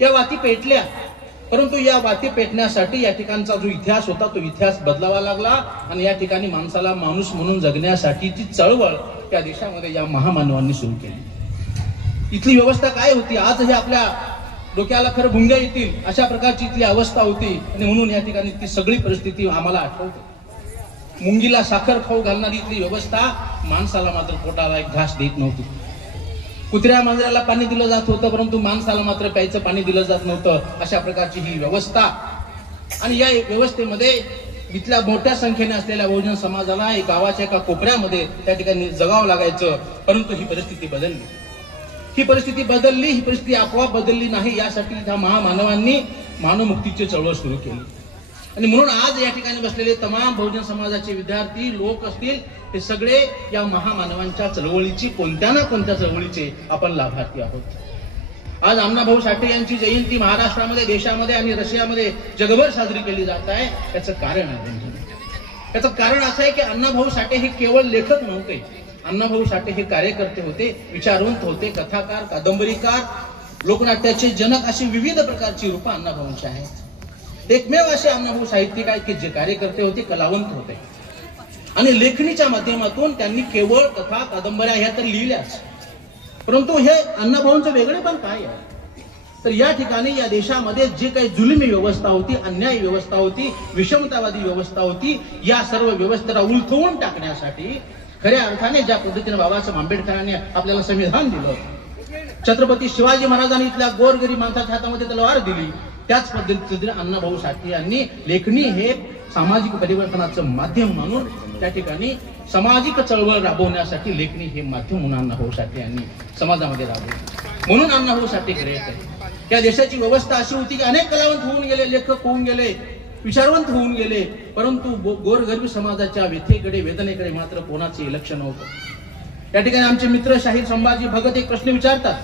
या वाती पेटल्या परंतु या वाती पेटण्यासाठी या ठिकाणचा जो इतिहास होता तो इतिहास बदलावा लागला आणि या ठिकाणी माणसाला माणूस म्हणून जगण्यासाठीची चळवळ त्या देशामध्ये या महामानवांनी सुरू केली. इथली व्यवस्था काय होती आज हे आपल्या डोक्याला खरं भुंग्या येतील अशा प्रकारची इथली अवस्था होती आणि म्हणून या ठिकाणी ती सगळी परिस्थिती आम्हाला आठवते. मुंगीला साखर खाऊ घालणारी इथली व्यवस्था माणसाला मात्र पोटाला एक घास देत नव्हती. कुत्र्या मांजराला पाणी दिलं जात होतं परंतु माणसाला मात्र प्यायचं पाणी दिलं जात नव्हतं. अशा प्रकारची ही व्यवस्था आणि या व्यवस्थेमध्ये इथल्या मोठ्या संख्येने असलेल्या बहुजन समाजाला एक गावाच्या एका कोपऱ्यामध्ये त्या ठिकाणी जगावं लागायचं. परंतु ही परिस्थिती बदलली. ही परिस्थिती आपोआप बदलली नाही. यासाठी त्या महामानवांनी मानवमुक्तीची चळवळ सुरू केली आणि म्हणून आज या ठिकाणी बसलेले तमाम बहुजन समाजाचे विद्यार्थी लोक असतील हे सगळे या महामानवांच्या चळवळीची कोणत्या ना कोणत्या चळवळीचे आपण लाभार्थी आहोत. आज अण्णाभाऊ साठे यांची जयंती महाराष्ट्रामध्ये, देशामध्ये आणि रशियामध्ये जगभर साजरी केली जात आहे. याचं कारण आहे. याचं कारण असं आहे की अण्णाभाऊ साठे हे केवळ लेखक नव्हते. अण्णाभाऊ साठे हे कार्यकर्ते होते, विचारवंत होते, कथाकार, कादंबरीकार, लोकनाट्याचे जनक अशी विविध प्रकारची रूपं अण्णाभाऊंची आहेत. एकमेव असे अण्णाभाऊ साहित्यिक आहेत की जे कार्यकर्ते होते, कलावंत होते आणि लेखणीच्या माध्यमातून त्यांनी केवळ कथा कादंबऱ्या ह्या तर लिहिल्याच. परंतु हे अण्णाभाऊंचं वेगळेपण काय आहे तर या ठिकाणी या देशामध्ये जे काही जुलमी व्यवस्था होती, अन्यायी व्यवस्था होती, विषमतावादी व्यवस्था होती, या सर्व व्यवस्थेला उलथवून टाकण्यासाठी खऱ्या अर्थाने ज्या पद्धतीने बाबासाहेब आंबेडकरांनी आपल्याला संविधान दिलं, छत्रपती शिवाजी महाराजांनी इथल्या गोरगरीब माणसाच्या हातामध्ये तलवार दिली, त्याच पद्धतीने अण्णाभाऊ साठे यांनी लेखणी हे सामाजिक परिवर्तनाचं माध्यम मानून त्या ठिकाणी सामाजिक चळवळ राबवण्यासाठी लेखणी हे माध्यम म्हणून अण्णाभाऊ साठे यांनी समाजामध्ये राबवलं. म्हणून अण्णाभाऊ साठे ग्रेट आहे. या देशाची व्यवस्था अशी होती की अनेक कलावंत होऊन गेले, लेखक होऊन गेले, विचारवंत होऊन गेले, परंतु गोरगरीब समाजाच्या व्यथेकडे, वेदनेकडे मात्र कोणाचे लक्ष नव्हतं. या ठिकाणी आमचे मित्र शाहीर संभाजी भगत एक प्रश्न विचारतात,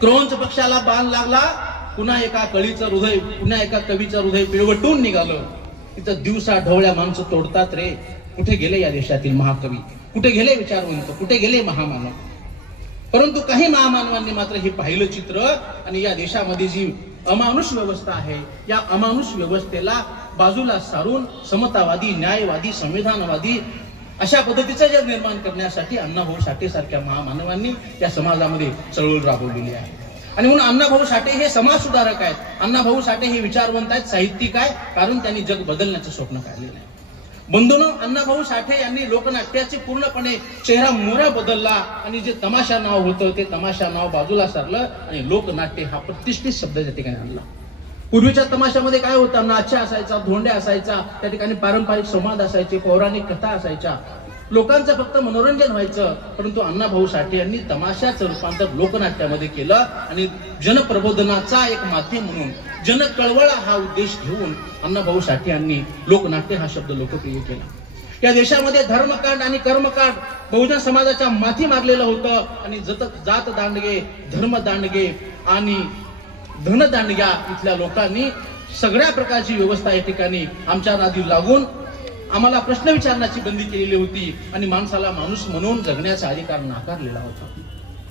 क्रोंच पक्षाला बाण लागला, पुन्हा एका कळीचं हृदय, पुन्हा एका कवीचं हृदय पिळवटून निघालं. तिथं दिवसा ढवळ्या माणसं तोडतात रे. कुठे गेले या देशातील महाकवी, कुठे गेले विचारवंत, कुठे गेले महामानव? परंतु काही महामानवांनी मात्र हे पाहिलं चित्र आणि या देशामध्ये जी अमानुष व्यवस्था आहे, या अमानुष व्यवस्थेला बाजूला सारून समतावादी, न्यायवादी, संविधानवादी अशा पद्धतीचं जग निर्माण करण्यासाठी अण्णाभाऊ साठे सारख्या महामानवांनी या समाजामध्ये चळवळ राबवलेली आहे. आणि म्हणून अण्णाभाऊ साठे हे समाज सुधारक आहेत, अण्णाभाऊ साठे हे विचारवंत आहेत, साहित्यिक आहे, कारण त्यांनी जग बदलण्याचं स्वप्न काढलेलं आहे. बंधूंनो, अण्णाभाऊ साठे यांनी लोकनाट्याचे पूर्णपणे चेहरा मोहरा बदलला आणि जे तमाशा नाव होतं ते तमाशा नाव बाजूला सरलं आणि लोकनाट्य हा प्रतिष्ठित शब्द त्या ठिकाणी आणला. पूर्वीच्या तमाशामध्ये काय होतं, नाच्या असायचा, धोंड्या असायचा, त्या ठिकाणी पारंपरिक संवाद असायचे, पौराणिक कथा असायच्या, लोकांचं फक्त मनोरंजन व्हायचं. परंतु अण्णाभाऊ साठे यांनी तमाशाचं रूपांतर लोकनाट्यामध्ये केलं आणि जनप्रबोधनाचा एक माध्यम म्हणून, जनकळवळ हा उद्देश घेऊन अण्णाभाऊ साठे यांनी लोकनाट्य हा शब्द लोकप्रिय केला. या देशामध्ये धर्मकांड आणि कर्मकांड बहुजन समाजाच्या माथी मारलेलं होतं आणि जात दांडगे, धर्म दांडगे आणि धनदांडग्या इथल्या लोकांनी सगळ्या प्रकारची व्यवस्था या ठिकाणी आमच्या नादी लागून आम्हाला प्रश्न विचारण्याची बंदी केलेली होती आणि माणसाला माणूस म्हणून जगण्याचा अधिकार नाकारलेला होता.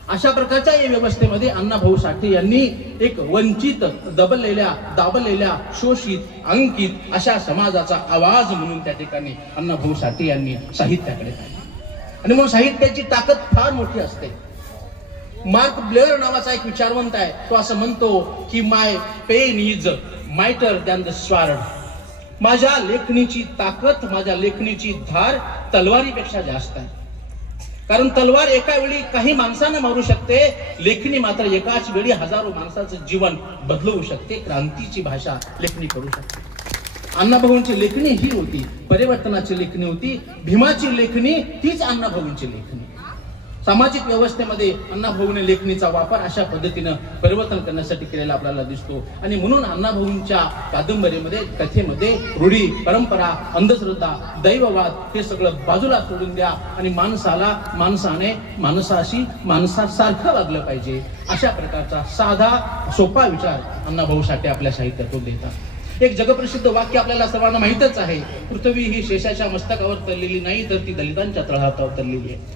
अशा प्रकारच्या या व्यवस्थेमध्ये अण्णाभाऊ साठे यांनी एक वंचित, दाबलेल्या, शोषित, अंकित अशा समाजाचा आवाज म्हणून त्या ठिकाणी अण्णाभाऊ साठे यांनी साहित्याकडे पाहिले. आणि म्हणून साहित्याची ताकद फार मोठी असते. मार्क ब्लेअर नावाचा एक विचारवंत आहे, तो असं म्हणतो की my pen is mightier than the sword. माझ्या लेखणीची ताकद, माझ्या लेखणीची धार तलवारीपेक्षा जास्त आहे. कारण तलवार एका वेळी काही माणसांना मारू शकते, लेखणी मात्र एकाच वेळी हजारो माणसाचं जीवन बदलवू शकते. क्रांतीची भाषा लेखणी करू शकते. अण्णाभाऊंची लेखणी ही होती, परिवर्तनाची लेखणी होती. भीमाची लेखणी तीच अण्णाभाऊंची लेखणी. सामाजिक व्यवस्थेमध्ये अण्णाभाऊने लेखणीचा वापर अशा पद्धतीनं परिवर्तन करण्यासाठी केलेला आपल्याला दिसतो. आणि म्हणून अण्णाभाऊंच्या कादंबरीमध्ये, कथेमध्ये रूढी, परंपरा, अंधश्रद्धा, दैववाद हे सगळं बाजूला सोडून द्या आणि माणसाने माणसाशी माणसासारखं वागलं पाहिजे, अशा प्रकारचा साधा सोपा विचार अण्णाभाऊ साठे आपल्या साहित्यातून देतात. एक जगप्रसिद्ध वाक्य आपल्याला सर्वांना माहितच आहे, पृथ्वी ही शेषाच्या मस्तकावर तरलेली नाही तर ती दलितांच्या तळहातावर तरलेली आहे.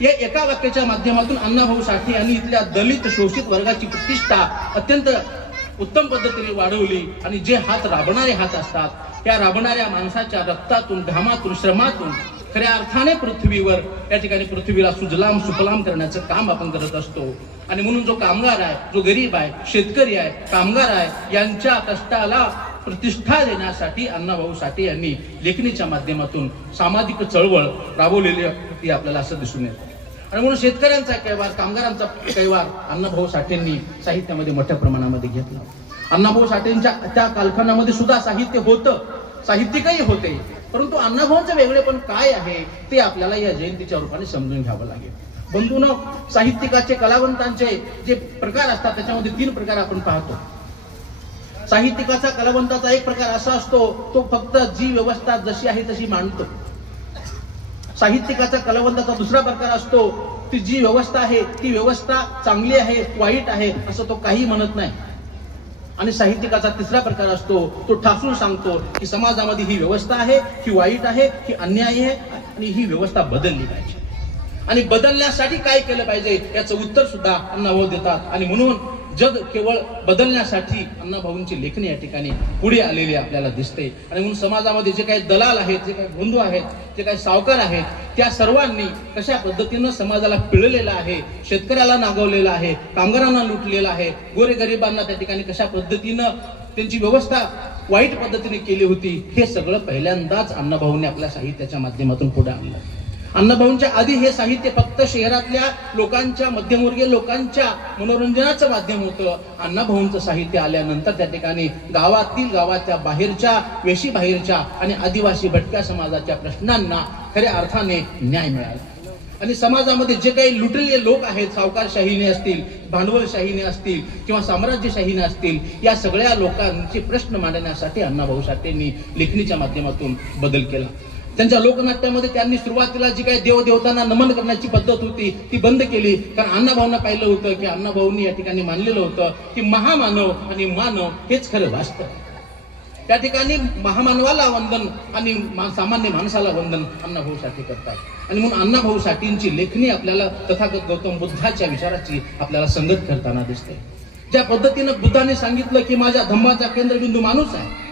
या एका वाक्याच्या माध्यमातून अण्णाभाऊ साठे यांनी इथल्या दलित शोषित वर्गाची प्रतिष्ठा अत्यंत उत्तम पद्धतीने वाढवली. आणि जे हात राबणारे हात असतात, त्या राबणाऱ्या माणसाच्या रक्तातून, घामातून, श्रमातून खऱ्या अर्थाने पृथ्वीवर या ठिकाणी पृथ्वीला सुजलाम सुफलाम करण्याचं काम आपण करत असतो. आणि म्हणून जो कामगार आहे, जो गरीब आहे, शेतकरी आहे, कामगार आहे, यांच्या कष्टाला प्रतिष्ठा देण्यासाठी अण्णाभाऊ साठे यांनी लेखणीच्या माध्यमातून सामाजिक चळवळ राबवलेली ती आपल्याला असं दिसून येतं. आणि म्हणून शेतकऱ्यांचा कैवार, कामगारांचा कैवार अण्णाभाऊ साठेंनी साहित्यामध्ये मोठ्या प्रमाणामध्ये घेतला. अण्णाभाऊ साठेंच्या त्या कालखंडामध्ये सुद्धा साहित्य होतं, साहित्यिकही होते, परंतु अण्णाभाऊंचं वेगळेपण काय आहे ते आपल्याला या जयंतीच्या रूपाने समजून घ्यावं लागेल. बंधूंनो, साहित्यिकाचे, कलावंतांचे जे प्रकार असतात त्याच्यामध्ये 3 प्रकार आपण पाहतो. साहित्यिकाचा, कलावंताचा एक प्रकार असा असतो, तो फक्त जी व्यवस्था जशी आहे तशी मांडतो. साहित्यिकाचा, कलावंताचा दुसरा प्रकार असतो, ती जी व्यवस्था आहे ती व्यवस्था चांगली आहे, वाईट आहे असं तो काही म्हणत नाही. आणि साहित्यिकाचा तिसरा प्रकार असतो, तो ठासून सांगतो की समाजामध्ये ही व्यवस्था आहे, ही वाईट आहे, ही अन्याय आहे आणि ही व्यवस्था बदलली पाहिजे. आणि बदलण्यासाठी काय केलं पाहिजे याचं उत्तर सुद्धा अण्णाभाऊ देतात. आणि म्हणून जग केवळ बदलण्यासाठी अण्णाभाऊंची लेखणी या ठिकाणी पुढे आलेली आपल्याला दिसते. आणि म्हणून समाजामध्ये जे काही दलाल आहेत, जे काही बंधू आहेत, जे काही सावकार आहेत, त्या सर्वांनी कशा पद्धतीनं समाजाला पिळलेलं आहे, शेतकऱ्याला नागवलेलं आहे, कामगारांना लुटलेलं आहे, गोरेगरिबांना त्या ठिकाणी कशा पद्धतीनं त्यांची व्यवस्था वाईट पद्धतीने केली होती, हे सगळं पहिल्यांदाच अण्णाभाऊंनी आपल्या साहित्याच्या माध्यमातून पुढे आणलं. अण्णाभाऊंच्या आधी हे साहित्य फक्त शहरातल्या लोकांच्या, मध्यमवर्गीय लोकांच्या मनोरंजनाचं माध्यम होतं. अण्णाभाऊंचं साहित्य आल्यानंतर त्या ठिकाणी गावाच्या बाहेरच्या, वेशी बाहेरच्या आणि आदिवासी भटक्या समाजाच्या प्रश्नांना खऱ्या अर्थाने न्याय मिळाला. आणि समाजामध्ये जे काही लुटलेले लोक आहेत, सावकारशाहीने असतील, भांडवलशाहीने असतील किंवा साम्राज्यशाहीने असतील, या सगळ्या लोकांचे प्रश्न मांडण्यासाठी अण्णाभाऊ साठेंनी लेखणीच्या माध्यमातून बदल केला. त्यांच्या लोकनाट्यामध्ये त्यांनी सुरुवातीला जी काही देवदेवतांना नमन करण्याची पद्धत होती ती बंद केली. कारण अण्णाभाऊंना पाहिलं होतं की अण्णाभाऊंनी या ठिकाणी मानलेलं होतं की महामानव आणि मानव हेच खरं वास्तव. त्या ठिकाणी महामानवाला वंदन आणि सामान्य माणसाला वंदन अण्णाभाऊ साठे करतात. आणि म्हणून अण्णाभाऊ साठेंची लेखणी आपल्याला तथागत गौतम बुद्धाच्या विचाराची आपल्याला संगत करताना दिसते. ज्या पद्धतीनं बुद्धाने सांगितलं की माझ्या धम्माचा केंद्रबिंदू माणूस आहे,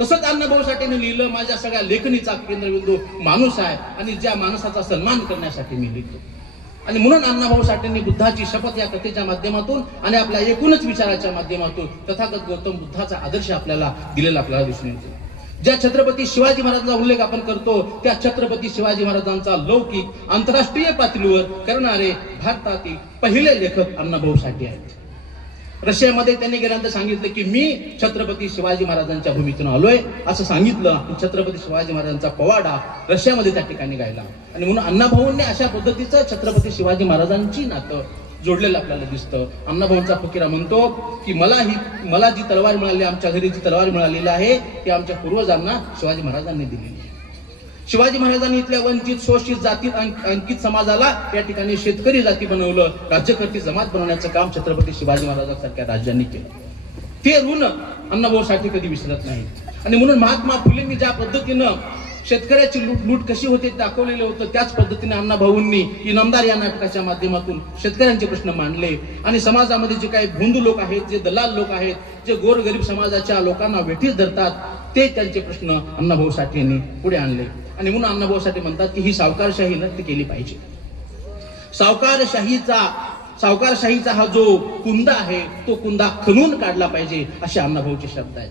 तसंच अण्णाभाऊ साठेने लिहिलं माझ्या सगळ्या लेखणीचा केंद्रबिंदू माणूस आहे आणि ज्या माणसाचा सन्मान करण्यासाठी मी लिहितो. आणि म्हणून अण्णाभाऊ साठेंनी बुद्धाची शपथ या कथेच्या माध्यमातून आणि आपल्या एकूणच विचाराच्या माध्यमातून तथागत गौतम बुद्धाचा आदर्श आपल्याला दिलेला आपल्याला दिसून येतो. ज्या छत्रपती शिवाजी महाराजांचा उल्लेख आपण करतो, त्या छत्रपती शिवाजी महाराजांचा लौकिक आंतरराष्ट्रीय पातळीवर करणारे भारतातील पहिले लेखक अण्णाभाऊ साठे आहेत. रशियामध्ये त्यांनी गेल्यानंतर सांगितलं की मी छत्रपती शिवाजी महाराजांच्या भूमीतून आलोय असं सांगितलं. छत्रपती शिवाजी महाराजांचा पवाडा रशियामध्ये त्या ठिकाणी गायला. आणि म्हणून अण्णाभाऊंनी अशा पद्धतीचं छत्रपती शिवाजी महाराजांची नातं जोडलेलं आपल्याला दिसतं. अण्णाभाऊंचा फकीरा म्हणतो की मला जी तलवार मिळाली, आमच्या घरी जी तलवार मिळालेली आहे ती आमच्या पूर्वजांना शिवाजी महाराजांनी दिलेली आहे. शिवाजी महाराजांनी इथल्या वंचित, शोषित, जातीत अंकित समाजाला या ठिकाणी शेतकरी जाती बनवलं, राज्यकर्ती जमात बनवण्याचं काम छत्रपती शिवाजी महाराजांसारख्या राज्यांनी केलं. ते ऋण अण्णाभाऊ साठे कधी विसरत नाही. आणि म्हणून महात्मा फुलेंनी ज्या पद्धतीनं शेतकऱ्याची लूट कशी होते दाखवलेलं होतं, त्याच पद्धतीने अण्णाभाऊंनी इनामदार या नाटकाच्या माध्यमातून शेतकऱ्यांचे प्रश्न मांडले. आणि समाजामध्ये जे काही भोंदू लोक आहेत, जे दलाल लोक आहेत, जे गोरगरीब समाजाच्या लोकांना वेठीस धरतात, ते त्यांचे प्रश्न अण्णाभाऊ साठेंनी पुढे आणले. आणि म्हणून अण्णाभाऊ साठे म्हणतात की ही सावकारशाही नष्ट केली पाहिजे. सावकारशाहीचा हा जो कुंदा आहे तो कुंदा खणून काढला पाहिजे, असे अण्णाभाऊचे शब्द आहेत.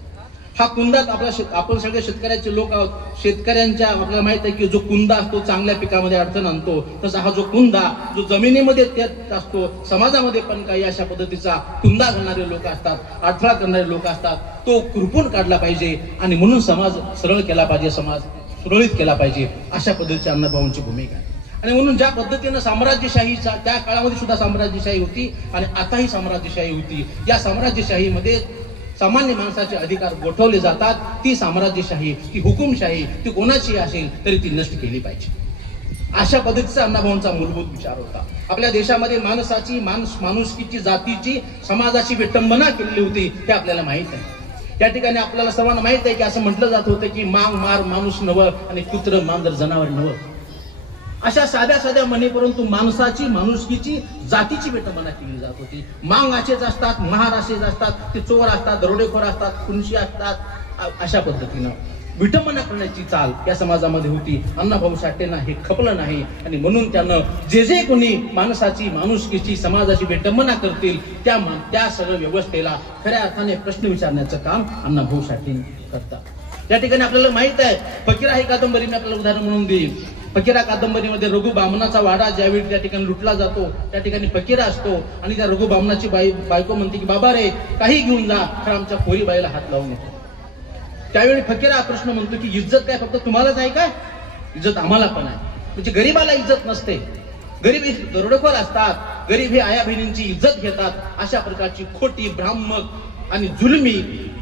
हा कुंदात आपण सगळे शेतकऱ्याचे लोक आहोत. शेतकऱ्यांच्या आपल्याला माहित आहे की जो कुंदा असतो चांगल्या पिकामध्ये अडचण आणतो, तसा हा जो कुंदा जो जमिनीमध्ये त्यात असतो, समाजामध्ये पण काही अशा पद्धतीचा कुंदा घालणारे लोक असतात, अडथळा करणारे लोक असतात, तो खुरपून काढला पाहिजे. आणि म्हणून समाज सरळ केला पाहिजे, समाज सुरळीत केला पाहिजे, अशा पद्धतीची अण्णाभाऊंची भूमिका आहे. आणि म्हणून ज्या पद्धतीनं साम्राज्यशाहीचा त्या काळामध्ये सुद्धा साम्राज्यशाही होती आणि आताही साम्राज्यशाही होती, या साम्राज्यशाहीमध्ये सामान्य माणसाचे अधिकार गोठवले जातात. ती साम्राज्यशाही, ती हुकुमशाही, ती कोणाची असेल तरी ती नष्ट केली पाहिजे, अशा पद्धतीचा अण्णाभाऊंचा मूलभूत विचार होता. आपल्या देशामध्ये माणसाची, माणुसकीची, जातीची, समाजाची विटंबना केलेली होती हे आपल्याला माहित आहे. या ठिकाणी आपल्याला सर्वांना माहित आहे की असं म्हटलं जात होतं की मांग मार माणूस नवं आणि कुत्र मांजर जनावर नवं. अशा साध्या साध्या म्हणी, परंतु माणसाची, माणुसकीची, जातीची विटंबना केली जात होती. मांग असेच असतात, महार असेच असतात, ते चोर असतात, दरोडेखोर असतात, खुनशी असतात, अशा पद्धतीनं विटंबना करण्याची चाल या समाजामध्ये होती. अण्णाभाऊ साठेंना हे खपलं नाही आणि म्हणून त्यानं जे कोणी माणसाची, माणुसकीची, समाजाची विटंबना करतील त्या सगळ्या व्यवस्थेला खऱ्या अर्थाने प्रश्न विचारण्याचं काम अण्णाभाऊ साठे करतात. या ठिकाणी आपल्याला माहित आहे, फकीरा ही कादंबरी मी आपल्याला उदाहरण म्हणून देईन. फकीरा कादंबरीमध्ये रघु बामणाचा वाडा ज्यावेळी त्या ठिकाणी लुटला जातो, त्या ठिकाणी फकीरा असतो आणि त्या रघु बामणाची बायको म्हणते की बाबा रे काही घेऊन जा, खरं आमच्या पोरी बाईला हात लावून येतो. त्यावेळी फकीरा प्रश्न म्हणतो की इज्जत काय फक्त तुम्हालाच आहे काय? इज्जत आम्हाला पण आहे. म्हणजे गरीबाला इज्जत नसते, गरीब हे दरोडेखोर असतात, गरीब हे आया बहिणींची इज्जत घेतात. अशा प्रकारची खोटी, भ्रामक आणि जुलमी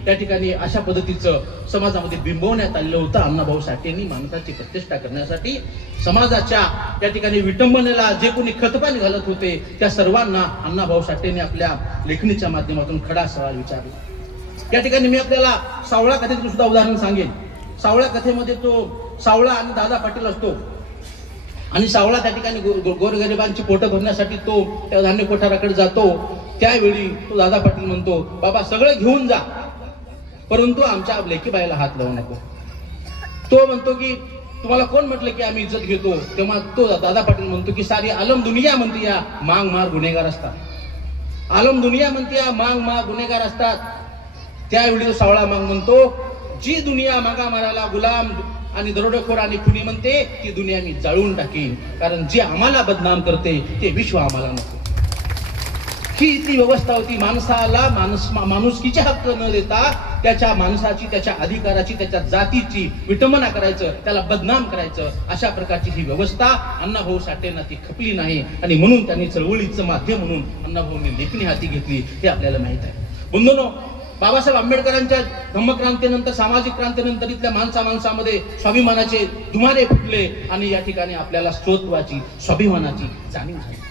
त्या ठिकाणी अशा पद्धतीचं समाजामध्ये बिंबवण्यात आलेलं होतं. अण्णाभाऊ साठेंनी माणसाची प्रतिष्ठा करण्यासाठी समाजाच्या त्या ठिकाणी विटंबनेला जे कोणी खतपाणी घालत होते त्या सर्वांना अण्णाभाऊ साठेंनी आपल्या लेखणीच्या माध्यमातून खडा सवाल विचारला. या ठिकाणी मी आपल्याला सावळा कथेचं सुद्धा उदाहरण सांगेन. सावळा कथेमध्ये तो सावळा आणि दादा पाटील असतो आणि सावळा त्या ठिकाणी गोरगरिबांची पोटं भरण्यासाठी तो त्या धान्य कोठाराकडे जातो. त्यावेळी तो दादा पाटील म्हणतो, बाबा सगळं घेऊन जा, परंतु आमच्या लेकीबाईला हात लावू नको. तो म्हणतो की तुम्हाला कोण म्हटलं की आम्ही इज्जत घेतो? तेव्हा तो दादा पाटील म्हणतो की सारी आलम दुनिया म्हणते या मांग मार गुन्हेगार असतात. आलम दुनिया म्हणते या मांग मार गुन्हेगार असतात. त्यावेळी तो सावळा मांग म्हणतो, जी दुनिया मागा मारायला गुलाम आणि दरोडेखोर आणि खुनी म्हणते ती दुनिया मी जाळून टाकीन, कारण जे आम्हाला बदनाम करते ते विश्व आम्हाला नको. ही ती व्यवस्था होती. माणसाला माणुसकीचे हक्क न देता त्याच्या माणसाची, त्याच्या अधिकाराची, त्याच्या जातीची विटंबना करायचं, त्याला बदनाम करायचं, अशा प्रकारची ही व्यवस्था अण्णाभाऊ साठेंना ती खपली नाही. आणि म्हणून त्यांनी चळवळीचं माध्यम म्हणून अण्णाभाऊंनी लेखणी हाती घेतली, हे आपल्याला माहित आहे. बंधूंनो, बाबासाहेब आंबेडकरांच्या धम्मक्रांतीनंतर, सामाजिक क्रांतीनंतर इथल्या माणसामध्ये स्वाभिमानाचे धुमारे फुटले आणि या ठिकाणी आपल्याला स्वत्वाची, स्वाभिमानाची जाणीव झाली.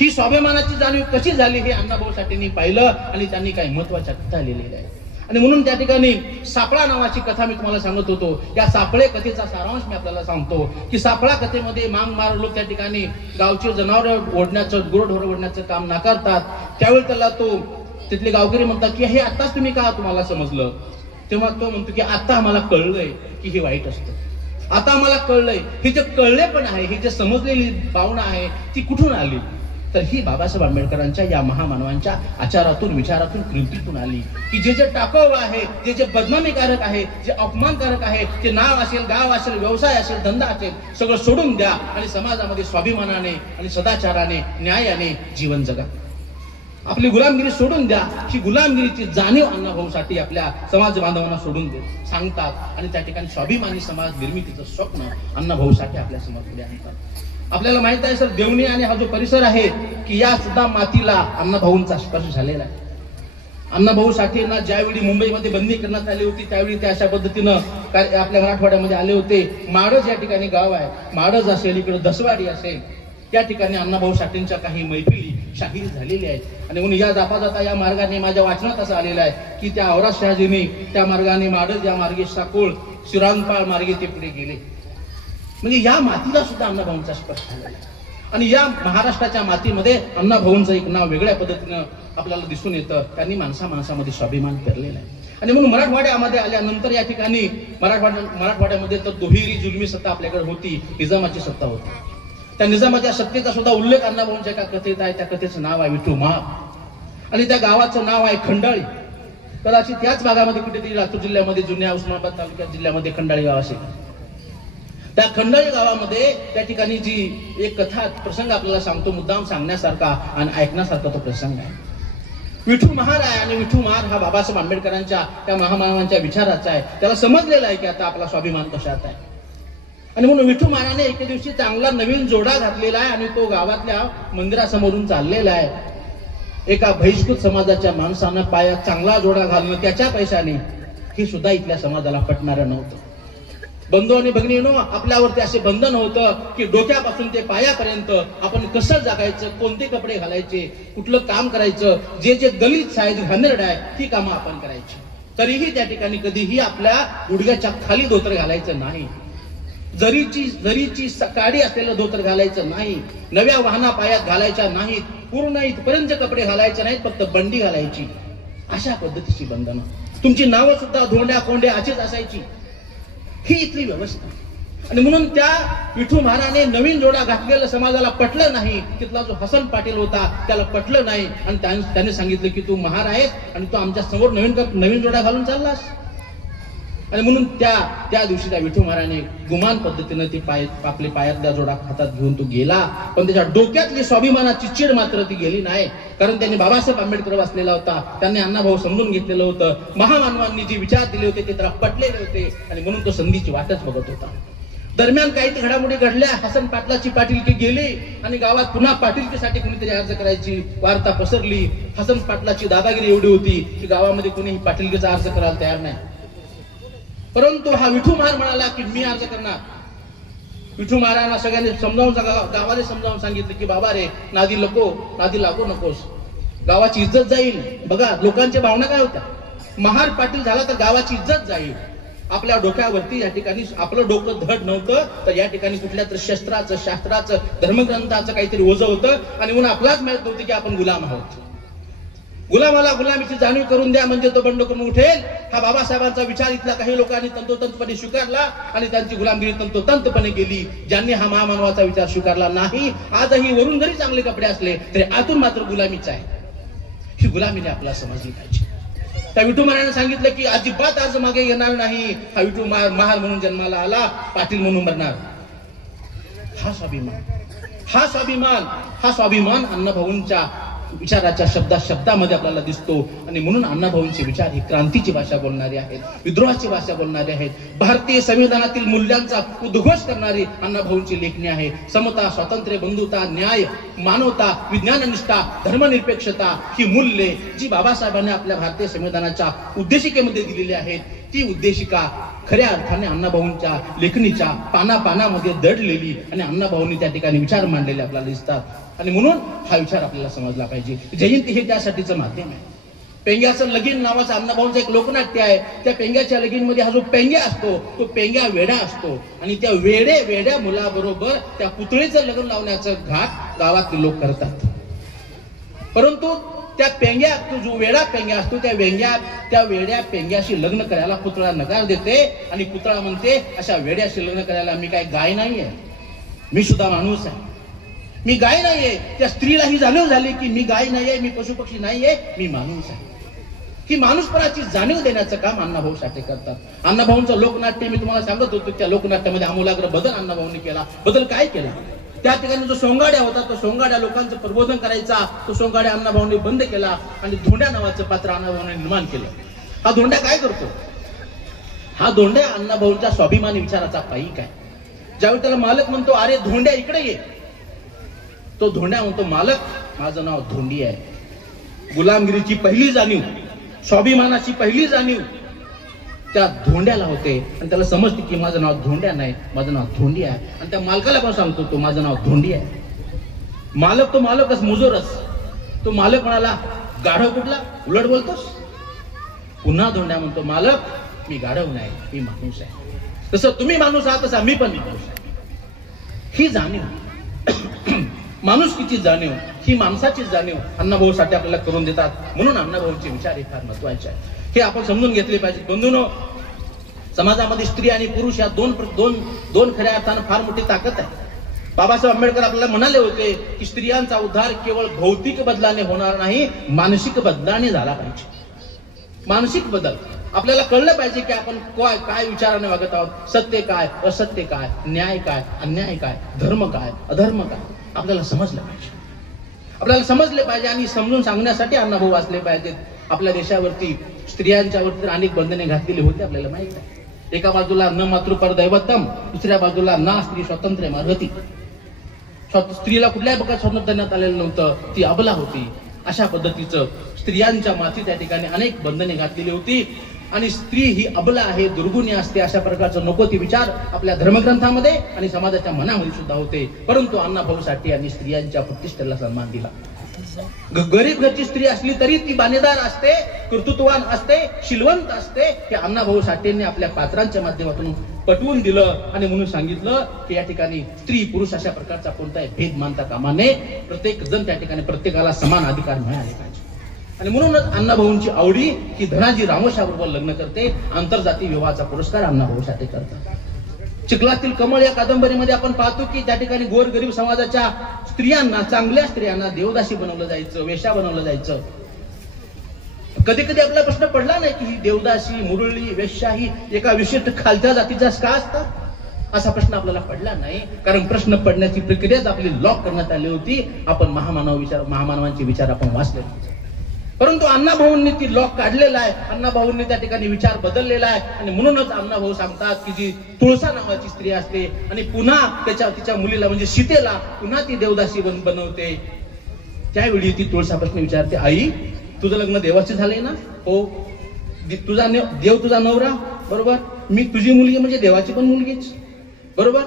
ही स्वाभिमानाची जाणीव कशी झाली हे अण्णाभाऊ साठेंनी पाहिलं आणि त्यांनी काही महत्वाच्या कथा लिहिलेल्या आहेत. आणि म्हणून त्या ठिकाणी सापळा नावाची कथा मी तुम्हाला सांगत होतो. या सापळे कथेचा सारांश मी आपल्याला सांगतो की सापळा कथेमध्ये मांग मार लोक त्या ठिकाणी गावचे जनावर ओढण्याचं, गुरढोर ओढण्याचं काम नाकारतात. त्यावेळी त्याला तिथले गावकरी म्हणतात की हे आताच तुम्ही का तुम्हाला समजलं? तेव्हा तो म्हणतो की आता आम्हाला कळलंय की हे वाईट असतं. आता आम्हाला कळलंय. हे जे कळले पण आहे, ही जे समजलेली भावना आहे ती कुठून आली? तर ही बाबासाहेब आंबेडकरांच्या या महामानवांच्या आचारातून, विचारातून, कृतीतून आली. की जे टाकाऊ आहे, जे बदनामीकारक आहे, जे अपमानकारक आहे, ते नाव असेल, गाव असेल, व्यवसाय असेल, धंदा असेल, सगळं सोडून द्या आणि समाजामध्ये स्वाभिमानाने आणि सदाचाराने, न्यायाने जीवन जगा. आपली गुलामगिरी सोडून द्या. ही गुलामगिरीची जाणीव अण्णाभाऊ साठे आपल्या समाज बांधवांना सोडून सांगतात आणि त्या ठिकाणी स्वाभिमानी समाज निर्मितीचं स्वप्न अण्णाभाऊ साठे आपल्या समोर पुढे आणतात. आपल्याला माहित आहे सर, देवणी आणि हा जो परिसर आहे की या सुद्धा मातीला अण्णाभाऊंचा स्पर्श झालेला आहे. अण्णाभाऊ साठेंना ज्यावेळी मुंबईमध्ये बंदी करण्यात आली होती त्यावेळी ते अशा पद्धतीनं आपल्या मराठवाड्यामध्ये आले होते. माडज या ठिकाणी गाव आहे, माडज असेल, इकडे दसवाडी असेल, या ठिकाणी अण्णाभाऊ साठेंच्या काही मैफिली शाहीर झालेल्या आहेत. आणि म्हणून या जाता या मार्गाने माझ्या वाचनात असं आलेलं आहे की त्या औरंगाबाद शहाजीने त्या मार्गाने माडज या मार्गे साकोळ, शिरांगपाळ मार्गे ते पुढे गेले. म्हणजे या मातीला सुद्धा अण्णाभाऊंचा स्पर्श झाला. आणि या महाराष्ट्राच्या मातीमध्ये अण्णाभाऊंचं एक नाव वेगळ्या पद्धतीनं आपल्याला दिसून येतं. त्यांनी माणसामध्ये स्वाभिमान पेरलेला आहे. आणि म्हणून मराठवाड्यामध्ये आल्यानंतर या ठिकाणी मराठवाड्यामध्ये तर दुहेरी जुलमी सत्ता आपल्याकडे होती, निजामाची सत्ता होती. त्या निजामाच्या सत्तेचा सुद्धा उल्लेख अण्णाभाऊंच्या एका कथेत आहे. त्या कथेचं नाव आहे विठू महार आणि त्या गावाचं नाव आहे खंडाळी. कदाचित याच भागामध्ये कुठेतरी लातूर जिल्ह्यामध्ये, जुन्या उस्मानाबाद तालुक्यात जिल्ह्यामध्ये खंडाळी गाव असेल. त्या खंडाळी गावामध्ये त्या ठिकाणी जी एक कथा प्रसंग आपल्याला सांगतो, मुद्दाम सांगण्यासारखा आणि ऐकण्यासारखा तो प्रसंग आहे. विठू महार आहे आणि विठू महार हा बाबासाहेब आंबेडकरांच्या त्या महामानवांच्या विचाराचा आहे. त्याला समजलेला आहे की आता आपला स्वाभिमान कशात आहे. आणि म्हणून विठू महाराने एके दिवशी चांगला नवीन जोडा घातलेला आहे आणि तो गावातल्या मंदिरासमोरून चाललेला आहे. एका बहिष्कृत समाजाच्या माणसानं पायात चांगला जोडा घालणं त्याच्या पैशाने, हे सुद्धा इथल्या समाजाला पटणारं नव्हतं. बंधू आणि भगिनींनो, आपल्यावरती असे बंधन होतं की डोक्यापासून ते पायापर्यंत आपण कसं जगायचं, कोणते कपडे घालायचे, कुठलं काम करायचं, जे दलित साईज घाणेरड आहे ती कामं आपण करायची. तरीही त्या ठिकाणी कधीही आपल्या गुडघ्याच्या खाली धोतर घालायचं नाही, जरीची काडी असलेलं धोतर घालायचं नाही, नव्या वाहना पायात घालायच्या नाहीत, पूर्ण इथपर्यंत कपडे घालायचे नाहीत, फक्त बंडी घालायची. अशा पद्धतीची बंधनं. तुमची नावं सुद्धा धोंड्या कोंड्या अशीच असायची. ही इथली व्यवस्था. आणि म्हणून त्या विठू महाराने नवीन जोडा घातलेलं समाजाला पटलं नाही. तिथला जो हसन पाटील होता त्याला पटलं नाही आणि त्याने सांगितलं की तू महार आहेस आणि तू आमच्या समोर नवीन जोडा घालून चाललास. आणि म्हणून त्या दिवशी त्या विठू महाराने गुमान पद्धतीनं ती आपले पायातला जोडा हातात घेऊन तो गेला. पण त्याच्या डोक्यातली स्वाभिमानाची चीड मात्र ती गेली नाही, कारण त्यांनी बाबासाहेब आंबेडकर वाचलेला होता, त्यांनी अण्णाभाऊ समजून घेतलेलं होतं, महामानवांनी जे विचार दिले होते ते त्याला पटलेले होते आणि म्हणून तो संधीची वाटच बघत होता. दरम्यान काही घडामोडी घडल्या. हसन पाटलाची पाटीलकी गेली आणि गावात पुन्हा पाटीलकीसाठी कोणीतरी अर्ज करायची वार्ता पसरली. हसन पाटलाची दादागिरी एवढी होती की गावामध्ये कोणीही पाटीलकीचा अर्ज करायला तयार नाही. परंतु हा विठू महार म्हणाला की मी अर्ज करणार. विठू महारांना सगळ्यांनी गावाने समजावून सांगितलं की बाबा रे, नादी लागू नकोस, गावाची इज्जत जाईल. बघा लोकांच्या भावना काय होत्या, महार पाटील झाला तर गावाची इज्जत जाईल. आपल्या डोक्यावरती या ठिकाणी आपलं डोकं धड नव्हतं, तर या ठिकाणी कुठल्या तर शस्त्राचं, शास्त्राचं, धर्मग्रंथाचं काहीतरी ओझं होतं आणि म्हणून आपलाच माहित नव्हतं की आपण गुलाम आहोत. गुलामाला गुलामीची जाणीव करून द्या म्हणजे तो बंड करून उठेल. हा बाबासाहेबांचा विचार इथला काही लोकांनी तंतोतंतपणे स्वीकारला आणि त्यांची गुलामगिरी तंतोतंतपणे केली. ज्यांनी हा महामानवाचा विचार स्वीकारला नाही, आजही वरून जरी चांगले कपडे असले तरी आतून मात्र गुलामीच आहे. ही गुलामीने आपल्याला समजली पाहिजे. त्या विठू महाराजांनी सांगितलं की अजिबात आज मागे येणार नाही. हा विठू महार म्हणून जन्माला आला, पाटील म्हणून मरणार. हा स्वाभिमान अण्णाभाऊंच्या विचाराच्या शब्दामध्ये आपल्याला दिसतो. आणि म्हणून अण्णाभाऊंचे विचार ही क्रांतीची भाषा बोलणारे आहेत, विद्रोहाची भाषा बोलणारे आहेत. भारतीय संविधानातील मूल्यांचा उद्घोष करणारी अण्णाभाऊंची लेखणी आहे. समता, स्वातंत्र्य, बंधुता, न्याय, मानवता, विज्ञाननिष्ठा, धर्मनिरपेक्षता ही मूल्ये जी बाबासाहेबांनी आपल्या भारतीय संविधानाच्या उद्देशिकेमध्ये दिलेली आहेत, ती उद्देशिका खऱ्या अर्थाने अण्णाभाऊंच्या लेखणीच्या पानापानामध्ये दडलेली आणि अण्णाभाऊंनी त्या ठिकाणी विचार मांडलेले आपल्याला दिसतात. आणि म्हणून हा विचार आपल्याला समजला पाहिजे. जयंती हे त्यासाठीचं माध्यम आहे. पेंग्याचं लगीन नावाचं अण्णाभाऊंचं एक लोकनाट्य आहे. त्या पेंग्याच्या लगीनमध्ये हा जो पेंग्या असतो तो पेंग्या वेडा असतो आणि त्या वेड्या मुलाबरोबर त्या पुतळीचं लग्न लावण्याचं घाट गावातले लोक करतात. परंतु त्या पेंग्या, तो जो वेडा पेंग्या असतो त्या वेड्या पेंग्याशी लग्न करायला पुतळा नकार देते आणि पुतळा म्हणते अशा वेड्याशी लग्न करायला मी काय गाय नाहीये, मी सुद्धा माणूस आहे. मी गाय नाहीये. त्या स्त्रीला ही जाणीव झाली की मी गाय नाहीये, मी पशुपक्षी नाहीये, मी माणूस आहे. ही माणूसपणाची जाणीव देण्याचं काम अण्णाभाऊ साठे करतात. अण्णाभाऊंचं लोकनाट्य मी तुम्हाला सांगत होतो, त्या लोकनाट्यामध्ये आमूलाग्र बदल अण्णाभाऊंनी केला. बदल काय केला? त्या ठिकाणी जो सोंगाड्या होता तो सोंगाड्या लोकांचं प्रबोधन करायचा, तो सोंगाड्या अण्णाभाऊंनी बंद केला आणि धोंड्या नावाचं पात्र अण्णाभाऊंनी निर्माण केलं. हा धोंड्या काय करतो? हा धोंड्या अण्णाभाऊंच्या स्वाभिमानी विचाराचा पाईक आहे. ज्यावेळी त्याला मालक म्हणतो अरे धोंड्या इकडे ये, तो धोंड्या म्हणतो मालक माझं नाव धोंडी आहे. गुलामगिरीची पहिली जाणीव, स्वाभिमानाची पहिली जाणीव त्या धोंड्याला होते आणि त्याला समजते की माझं नाव धोंड्या नाही, माझं नाव धोंडी आहे. आणि त्या मालकाला पण सांगतो तो माझं नाव धोंडी आहे. मालक तो मालकच, मुजोरच. तो मालक म्हणाला गाढव कुठला, उलट बोलतोस? पुन्हा धोंड्या म्हणतो मालक मी गाढव नाही, मी माणूस आहे. तसं तुम्ही माणूस आहात तसा मी पण माणूस आहे. ही जाणीव, माणुसकीची जाणीव, ही माणसाची जाणीव अण्णाभाऊ साठे आपल्याला करून देतात. म्हणून अण्णाभाऊंचे विचार हे फार महत्वाचे आहे. हे आपण समजून घेतले पाहिजे. बंधूंनो, समाजामध्ये स्त्री आणि पुरुष या दोन खऱ्या अर्थानं फार मोठी ताकद आहे. बाबासाहेब आंबेडकर आपल्याला म्हणाले होते की स्त्रियांचा उद्धार केवळ भौतिक बदलाने होणार नाही, मानसिक बदलाने झाला पाहिजे. मानसिक बदल आपल्याला कळलं पाहिजे की आपण काय विचाराने वागत आहोत, सत्य काय, असत्य काय, न्याय काय, अन्याय काय, धर्म काय, अधर्म काय, आपल्याला समजलं पाहिजे. आपल्याला समजले पाहिजे आणि समजून सांगण्यासाठी अण्णाभाऊ असले पाहिजेत. आपल्या देशावरती स्त्रियांच्या वरती अनेक बंधने घातलेली होती, आपल्याला माहित आहे. एका बाजूला न मातृपर दैवतम, दुसऱ्या बाजूला ना स्त्री स्वातंत्र्य मार्गती. स्त्रीला कुठल्याही प्रकारे स्वातंत्र्य देण्यात आलेलं नव्हतं, ती अबला होती. अशा पद्धतीचं स्त्रियांच्या माथी त्या ठिकाणी अनेक बंधने घातलेली होती. आणि स्त्री ही अबला आहे, दुर्गुणी असते, अशा प्रकारचं नको ते विचार आपल्या धर्मग्रंथामध्ये आणि समाजाच्या मनामध्ये सुद्धा होते. परंतु अण्णाभाऊ साठे यांनी स्त्रियांच्या प्रतिष्ठेला सन्मान दिला. गरीब घरची स्त्री असली तरी ती बाणेदार असते, कर्तृत्ववान असते, शिलवंत असते. हे अण्णाभाऊ साठेंनी आपल्या पात्रांच्या माध्यमातून पटवून दिलं आणि म्हणून सांगितलं की या ठिकाणी स्त्री पुरुष अशा प्रकारचा कोणताही भेद मानता कामा नये. प्रत्येक जण त्या ठिकाणी प्रत्येकाला समान अधिकार मिळाले पाहिजे. आणि म्हणूनच अण्णाभाऊंची आवडी की धनाजी रामोशाबरोबर लग्न करते. आंतरजाती विवाहाचा पुरस्कार अण्णाभाऊ साठे करतात. चिखलातील कमळ या कादंबरीमध्ये आपण पाहतो की त्या ठिकाणी गोरगरीब समाजाच्या स्त्रियांना, चांगल्या स्त्रियांना देवदासी बनवलं जायचं, वेश्या बनवलं जायचं. कधी कधी आपला प्रश्न पडला नाही की ही देवदासी, मुरळी, वेश्या ही एका विशिष्ट खालच्या जातीच्या का असतात, असा प्रश्न आपल्याला पडला नाही. कारण प्रश्न पडण्याची प्रक्रियाच आपली लॉक करण्यात आली होती. आपण महामानवांचे विचार आपण वाचले. परंतु अण्णाभाऊंनी ती लॉक काढलेला आहे. अण्णाभाऊंनी त्या ठिकाणी विचार बदललेला आहे. आणि म्हणूनच अण्णाभाऊ सांगतात की जी तुळसा नावाची स्त्री असते आणि पुन्हा तिच्या मुलीला म्हणजे सीतेला पुन्हा ती देवदासी बनवते, त्यावेळी ती तुळसा प्रश्न विचारते, आई तुझं लग्न देवाचे झालंय ना? हो. तुझा देव तुझा नवरा, बरोबर. मी तुझी मुलगी म्हणजे देवाची पण मुलगीच, बरोबर.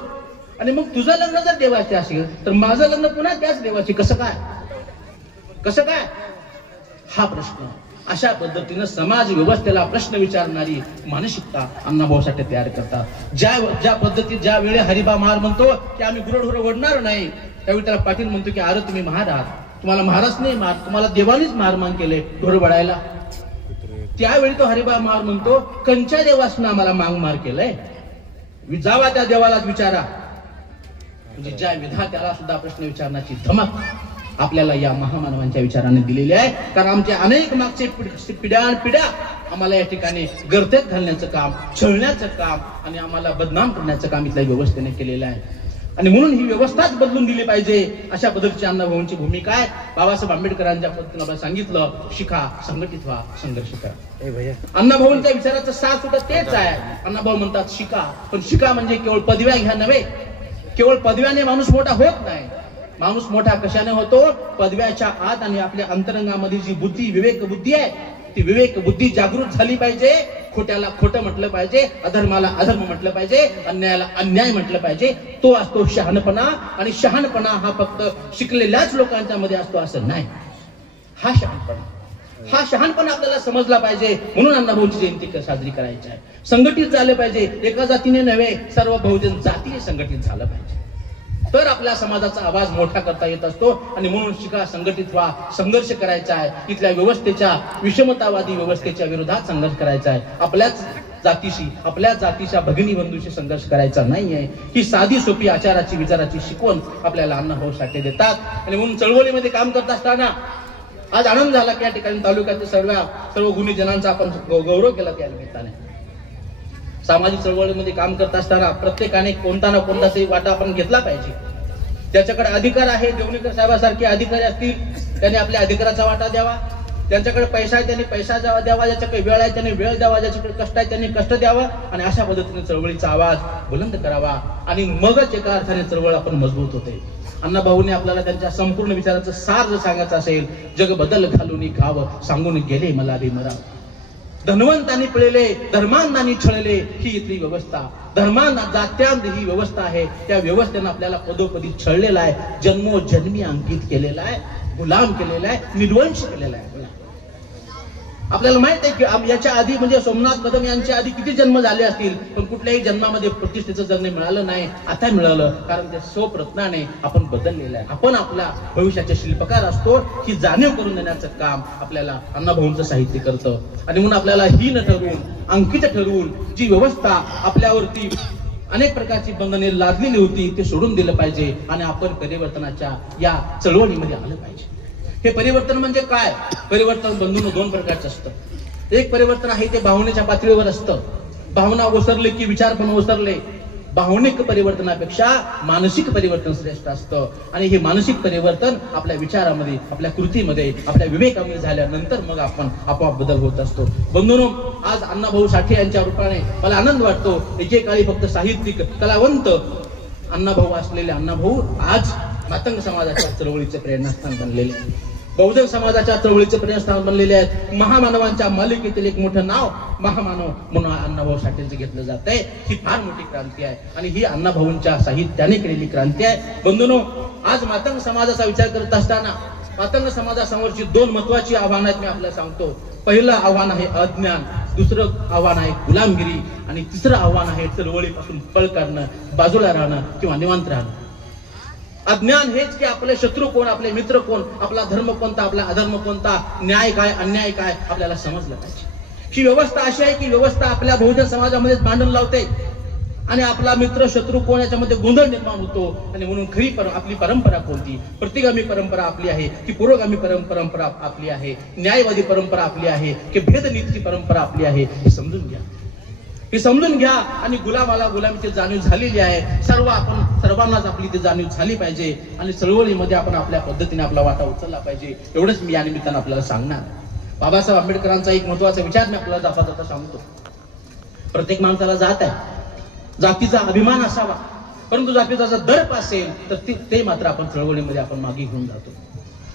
आणि मग तुझं लग्न जर देवाचे असेल तर माझं लग्न पुन्हा त्याच देवाची कसं काय, कसं काय? हा प्रश्न, अशा पद्धतीनं समाज व्यवस्थेला प्रश्न विचारणारी मानसिकता अण्णाभाऊ साठे तयार करतात. ज्या पद्धतीत ज्या वेळी हरिबा महार म्हणतो की आम्ही गुरढोर ओढणार नाही, त्यावेळी त्याला पाटील म्हणतो की अरे तुम्ही महार आहात, तुम्हाला महाराज नाही मार, तुम्हाला देवानीच मारमान केले ढोर बडायला. त्यावेळी तो हरिबा मार म्हणतो, कंच्या देवासनं आम्हाला मार केलंय, जावा त्या देवालाच विचारा. म्हणजे ज्या विधात्याला सुद्धा प्रश्न विचारण्याची धमक आपल्याला या महामानवांच्या विचाराने दिलेली आहे. कारण आमच्या अनेक मागचे पिढ्या आम्हाला या ठिकाणी गर्तेत घालण्याचं काम, छळण्याचं काम आणि आम्हाला बदनाम करण्याचं काम इथल्या व्यवस्थेने केलेलं आहे. आणि म्हणून ही व्यवस्थाच बदलून दिली पाहिजे. अशा पद्धतीची अण्णाभाऊंची भूमिका आहे. बाबासाहेब आंबेडकरांच्या पद्धतीने आपण सांगितलं, शिका, संघटित व्हा, संघर्ष करा. अण्णाभाऊंच्या विचाराचं सार सुद्धा तेच आहे. अण्णाभाऊ म्हणतात शिका, पण शिका म्हणजे केवळ पदव्या घ्या नव्हे. केवळ पदव्याने माणूस मोठा होत नाही. माणूस मोठा कशाने होतो? पदव्याच्या आत आणि आपल्या अंतरंगामध्ये जी बुद्धी, विवेक बुद्धी आहे, ती विवेक बुद्धी जागृत झाली पाहिजे. खोट्याला खोटं म्हटलं पाहिजे, अधर्माला अधर्म म्हटलं पाहिजे, अन्यायाला अन्याय म्हटलं पाहिजे. तो असतो शहाणपणा. आणि शहाणपणा हा फक्त शिकलेल्याच लोकांच्या मध्ये असतो असं नाही. हा शहाणपणा आपल्याला समजला पाहिजे. म्हणून अण्णाभाऊंची जयंती साजरी करायची आहे. संघटित झालं पाहिजे. एका जातीने नव्हे, सर्व बहुजन जातीने संघटित झालं पाहिजे. तर आपल्या समाजाचा आवाज मोठा करता येत असतो. आणि म्हणून शिका, संघटित व्हा, संघर्ष करायचा आहे. इथल्या व्यवस्थेच्या, विषमतावादी व्यवस्थेच्या विरोधात संघर्ष करायचा आहे. आपल्याच जातीशी, आपल्या जातीच्या भगिनी बंधूशी संघर्ष करायचा नाहीये. ही साधी सोपी आचाराची, विचाराची शिकवण आपल्याला अण्णाभाऊ साठे देतात. आणि म्हणून चळवळीमध्ये काम करत असताना आज आनंद झाला की या ठिकाणी तालुक्यातील सर्व गुणी जनांचा आपण गौरव केला. त्या निमित्ताने सामाजिक चळवळीमध्ये काम करत असताना प्रत्येकाने कोणता ना कोणता तरी वाटा आपण घेतला पाहिजे. ज्याच्याकडे अधिकार आहे, देवणीकर साहेबांसारखे अधिकारी असतील, त्यांनी आपल्या अधिकाराचा वाटा द्यावा. ज्यांच्याकडे पैसा आहे त्यांनी पैसा द्यावा, ज्याच्याकडे वेळ आहे त्यांनी वेळ द्यावा, ज्याच्याकडे कष्ट आहे त्यांनी कष्ट द्यावा. आणि अशा पद्धतीने चळवळीचा आवाज बुलंद करावा. आणि मगच एका अर्थाने चळवळ आपण मजबूत होते. अण्णाभाऊने आपल्याला त्यांच्या संपूर्ण विचाराचं सार जर सांगायचं असेल, जग बदल घालून गाव सांगून गेले मला भीमराव. धनवंतांनी पिळले, धर्मांनानी छळले, ही इथली व्यवस्था. धर्मांना जात्यांत ही व्यवस्था आहे. त्या व्यवस्थेनं आपल्याला पदोपदी छळलेला आहे, जन्मोजन्मी अंकित केलेला आहे, गुलाम केलेला आहे, निर्वंश केलेला आहे. आपल्याला माहित आहे की याच्या आधी म्हणजे सोमनाथ कदम यांच्या आधी किती जन्म झाले असतील, पण कुठल्याही जन्मामध्ये प्रतिष्ठेचं जगणे मिळालं नाही. आता मिळालं, कारण त्या स्वप्रयत्नाने आपण बदललेलं आहे. आपण आपल्या भविष्याचे शिल्पकार असतो, ही जाणीव करून देण्याचं काम आपल्याला अण्णाभाऊंचं साहित्य करतं. आणि म्हणून आपल्याला हीन ठरवून, अंकित ठरवून जी व्यवस्था आपल्यावरती अनेक प्रकारची बंधने लादलेली होती, ते सोडून दिलं पाहिजे. आणि आपण परिवर्तनाच्या या चळवळीमध्ये आलं पाहिजे. हे परिवर्तन म्हणजे काय? परिवर्तन बंधून दोन प्रकारचं असतं. एक परिवर्तन आहे ते भावनेच्या पातळीवर असतं. भावना ओसरले की विचार पण ओसरले. भावनिक परिवर्तनापेक्षा मानसिक परिवर्तन श्रेष्ठ असतं. आणि हे मानसिक परिवर्तन आपल्या विचारामध्ये, आपल्या कृतीमध्ये, आपल्या विवेकामध्ये झाल्यानंतर मग आपण आपोआप बदल होत असतो. बंधूंनो, आज अण्णाभाऊ साठे यांच्या रूपाने मला आनंद वाटतो. एकेकाळी फक्त साहित्यिक, कलावंत अण्णाभाऊ असलेले अण्णाभाऊ आज मातंग समाजाच्या चळवळीचे प्रेरणास्थान बनलेले, बहुजन समाजाच्या चळवळीचे प्रेरणास्थान बनलेले आहेत. महामानवांच्या मालिकेतील एक मोठं नाव महामानव म्हणून अण्णाभाऊ साठेंचं घेतलं जात आहे. ही फार मोठी क्रांती आहे आणि ही अण्णाभाऊंच्या साहित्याने केलेली क्रांती आहे. बंधूंनो, आज मातंग समाजाचा विचार करत असताना मातंग समाजासमोरची दोन महत्वाची आव्हानं आहेत. मी आपल्याला सांगतो. पहिलं आव्हान आहे अज्ञान, दुसरं आव्हान आहे गुलामगिरी, आणि तिसरं आव्हान आहे चळवळीपासून पळ काढणं, बाजूला राहणं किंवा निवांत राहणं. अज्ञान हेच की आपले शत्रू कोण, आपले मित्र कोण, आपला धर्म कोणता, आपला अधर्म कोणता, न्याय काय, अन्याय काय आपल्याला समजलं पाहिजे. ही व्यवस्था अशी आहे की व्यवस्था आपल्या बहुजन समाजामध्येच भांडण लावते आणि आपला मित्र शत्रू कोण याच्यामध्ये गोंधळ निर्माण होतो. आणि म्हणून खरी आपली परंपरा कोणती? प्रतिगामी परंपरा आपली आहे की पुरोगामी परंपरा आपली आहे? न्यायवादी परंपरा आपली आहे की भेदनीतीची परंपरा आपली आहे? हे समजून घ्या. हे समजून घ्या. आणि गुलामाला गुलामीची जाणीव झालेली आहे. सर्वांनाच आपली ती जाणीव झाली पाहिजे. आणि चळवळीमध्ये आपण आपल्या पद्धतीने आपला वाटा उचलला पाहिजे. एवढंच मी या निमित्तानं आपल्याला सांगणार. बाबासाहेब आंबेडकरांचा एक महत्वाचा विचार मी आपल्याला जाता सांगतो. प्रत्येक माणसाला जात आहे, जातीचा अभिमान असावा, परंतु जातीचा जर दर्प असेल तर ते मात्र आपण चळवळीमध्ये आपण मागे घेऊन जातो.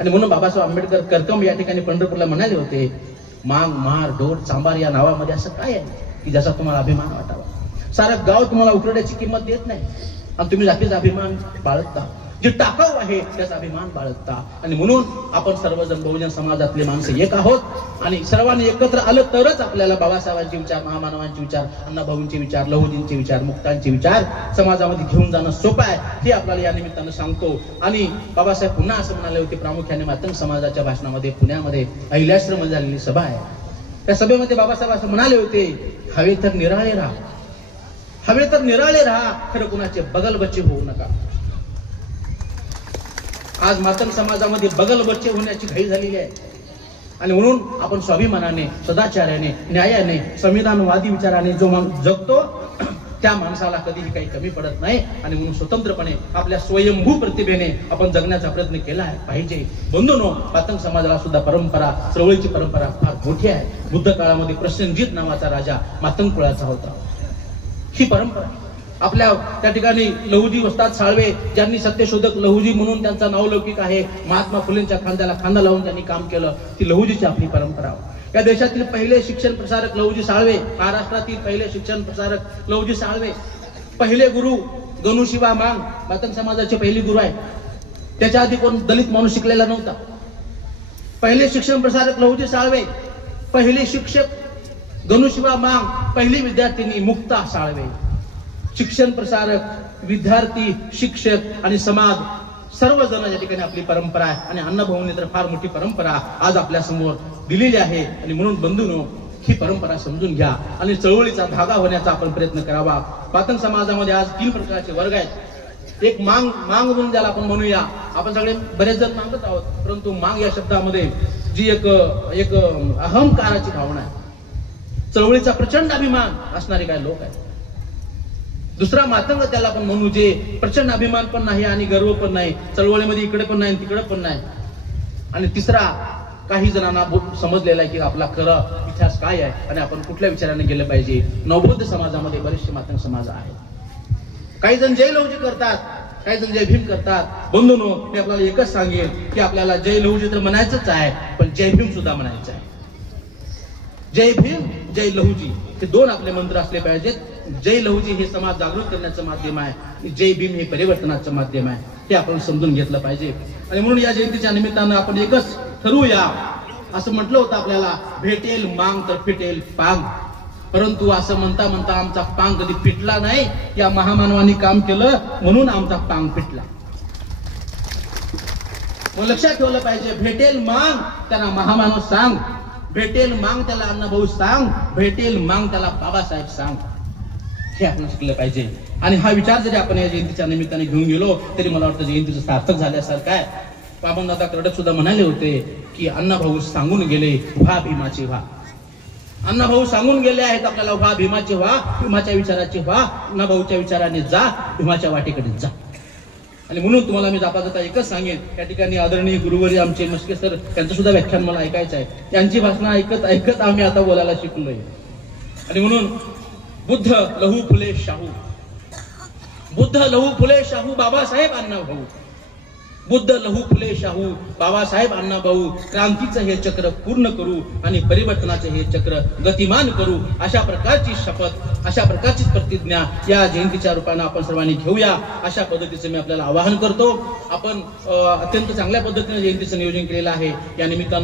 आणि म्हणून बाबासाहेब आंबेडकर करकंब या ठिकाणी पंढरपूरला म्हणाले होते, मांग, महार, ढोर, चांबार या नावामध्ये असं काय आहे की ज्याचा तुम्हाला अभिमान वाटावा? सारा गाव तुम्हाला उकरड्याची किंमत देत नाही आणि तुम्ही जातीचा अभिमान बाळगता. जे टाकाऊ आहे त्याचा अभिमान बाळगता. आणि म्हणून आपण सर्वजण बहुजन समाजातले माणसं एक आहोत आणि सर्वांनी एकत्र आलं तरच आपल्याला बाबासाहेबांचे विचार, महामानवांचे विचार, अण्णाभाऊंचे विचार, लहुजींचे विचार, मुक्तांचे विचार समाजामध्ये घेऊन जाणं सोपं आहे हे आपल्याला या निमित्तानं सांगतो. आणि बाबासाहेब पुन्हा असं म्हणाले होते, प्रामुख्याने मातंग समाजाच्या भाषणामध्ये पुण्यामध्ये अहिल्याश्रम झालेली सभा आहे, त्या सभेमध्ये बाबासाहेब असं म्हणाले होते, हवे तर निराळे राहा, हवे तर निराळे राहा, खरं कुणाचे बगल बच्चे होऊ नका. आज मातंग समाजामध्ये बगल बच्चे होण्याची घाई झालेली आहे आणि म्हणून आपण स्वाभिमानाने, सदाचार्याने, न्यायाने, संविधानवादी विचाराने जो माणूस जगतो त्या माणसाला कधीही काही कमी पडत नाही. आणि म्हणून स्वतंत्रपणे आपल्या स्वयंभू प्रतिभेने आपण जगण्याचा प्रयत्न केला पाहिजे. बंधूंनो, मातंग समाजाला सुद्धा परंपरा, चळवळीची परंपरा फार मोठी आहे. बुद्ध काळामध्ये प्रसेनजित नावाचा राजा मातंग कुळाचा होता. ही परंपरा आपल्या त्या ठिकाणी लहुजी वस्ताद साळवे, ज्यांनी सत्यशोधक लहुजी म्हणून त्यांचा नावलौकिक आहे, महात्मा फुलेंच्या खांद्याला खांदा लावून त्यांनी काम केलं, ती लहुजीची आपली परंपरा. या देशातील पहिले शिक्षण प्रसारक लहुजी साळवे, महाराष्ट्रातील पहिले शिक्षण प्रसारक लहुजी साळवे, पहिले गुरु गणूशिवा मांग मातंग समाजाचे पहिले गुरु आहे. त्याच्या आधी कोण दलित माणूस शिकलेला नव्हता. पहिले शिक्षण प्रसारक लहुजी साळवे, पहिले शिक्षक गणूशिवा मांग, पहिली विद्यार्थिनी मुक्ता साळवे. शिक्षण प्रसारक, विद्यार्थी, शिक्षक आणि समाज सर्वजण या ठिकाणी आपली परंपरा आहे. आणि अण्णाभाऊंनी तर फार मोठी परंपरा आज आपल्या समोर दिलेली आहे. आणि म्हणून बंधूंनो, ही परंपरा समजून घ्या आणि चळवळीचा धागा होण्याचा आपण प्रयत्न करावा. मातंग समाजामध्ये आज 3 प्रकारचे वर्ग आहेत. एक मांग म्हणून ज्याला आपण म्हणूया, आपण सगळे बरेच जण मागत आहोत, परंतु मांग या शब्दामध्ये जी एक अहंकाराची भावना आहे, चळवळीचा प्रचंड अभिमान असणारे काही लोक आहेत. दुसरा मातंग त्याला आपण म्हणू, जे प्रचंड अभिमान पण नाही आणि गर्व पण नाही, चळवळीमध्ये इकडे पण नाही तिकडे पण नाही. आणि तिसरा, काही जणांना समजलेला आहे की आपला खरं इतिहास काय आहे आणि आपण कुठल्या विचाराने गेलं पाहिजे. नवबौद्ध समाजामध्ये बरेचसे मातंग समाज आहेत. काही जण जय लहुजी करतात, काही जण जय भीम करतात. बंधूंनो, मी आपल्याला एकच सांगेन की आपल्याला जय लहुजी तर म्हणायचंच आहे, पण जय भीम सुद्धा म्हणायचं आहे. जय भीम, जय लहुजी हे 2 आपले मंत्र असले पाहिजेत. जय लहुजी हे समाज जागृत करण्याचं माध्यम आहे, जय भीम हे परिवर्तनाचं माध्यम आहे, हे आपण समजून घेतलं पाहिजे. आणि म्हणून या जयंतीच्या निमित्तानं आपण एकच ठरवूया. असं म्हटलं होतं आपल्याला, भेटेल मांग तर फिटेल पांग. परंतु असं म्हणता म्हणता आमचा पांग कधी फिटला नाही. या महामानवानी काम केलं म्हणून आमचा पांग फिटला. मग लक्षात ठेवलं पाहिजे, भेटेल मांग त्यांना महामानव सांग, भेटेल मांग त्याला अण्णाभाऊ सांग, भेटेल मांग त्याला बाबासाहेब सांग, हे आपण शिकलं पाहिजे. आणि हा विचार जरी आपण या जयंतीच्या निमित्ताने घेऊन गेलो तरी मला वाटतं जयंतीचं सार्थक झाल्यासारखं आहे. पाबनदादा कर्डक सुद्धा म्हणाले होते की अण्णाभाऊ सांगून गेले, व्हा भीमाचे व्हा. अण्णाभाऊ सांगून गेले आहेत आपल्याला, व्हा भीमाचे व्हा, भीमाच्या विचाराचे व्हा, अण्णाभाऊच्या विचाराने जा, भीमाच्या वाटेकडे जा. आणि म्हणून तुम्हाला मी जाता जाता एकच सांगेन, या ठिकाणी आदरणीय गुरुवर्य आमचे मस्के सर यांचं सुद्धा व्याख्यान मला ऐकायचं आहे. त्यांची भाषणं ऐकत ऐकत आम्ही आता बोलायला शिकलोय. आणि म्हणून बुद्ध, लहू फुले, शाहू, बुद्ध, लहू फुले, शाहू, बाबासाहेब अण्णाभाऊ, बुद्ध, लहू फुले, शाहू, बाबासाहेब अण्णाभाऊ, क्रांतीचं हे चक्र पूर्ण करू आणि परिवर्तनाचे हे चक्र गतिमान करू, अशा प्रकारची शपथ, अशा प्रकारची प्रतिज्ञा या जयंतीच्या रूपाने आपण सर्वांनी घेऊया. अशा पद्धतीचं मी आपल्याला आवाहन करतो. आपण अत्यंत चांगल्या पद्धतीने जयंतीचं नियोजन केलेलं आहे. या निमित्तानं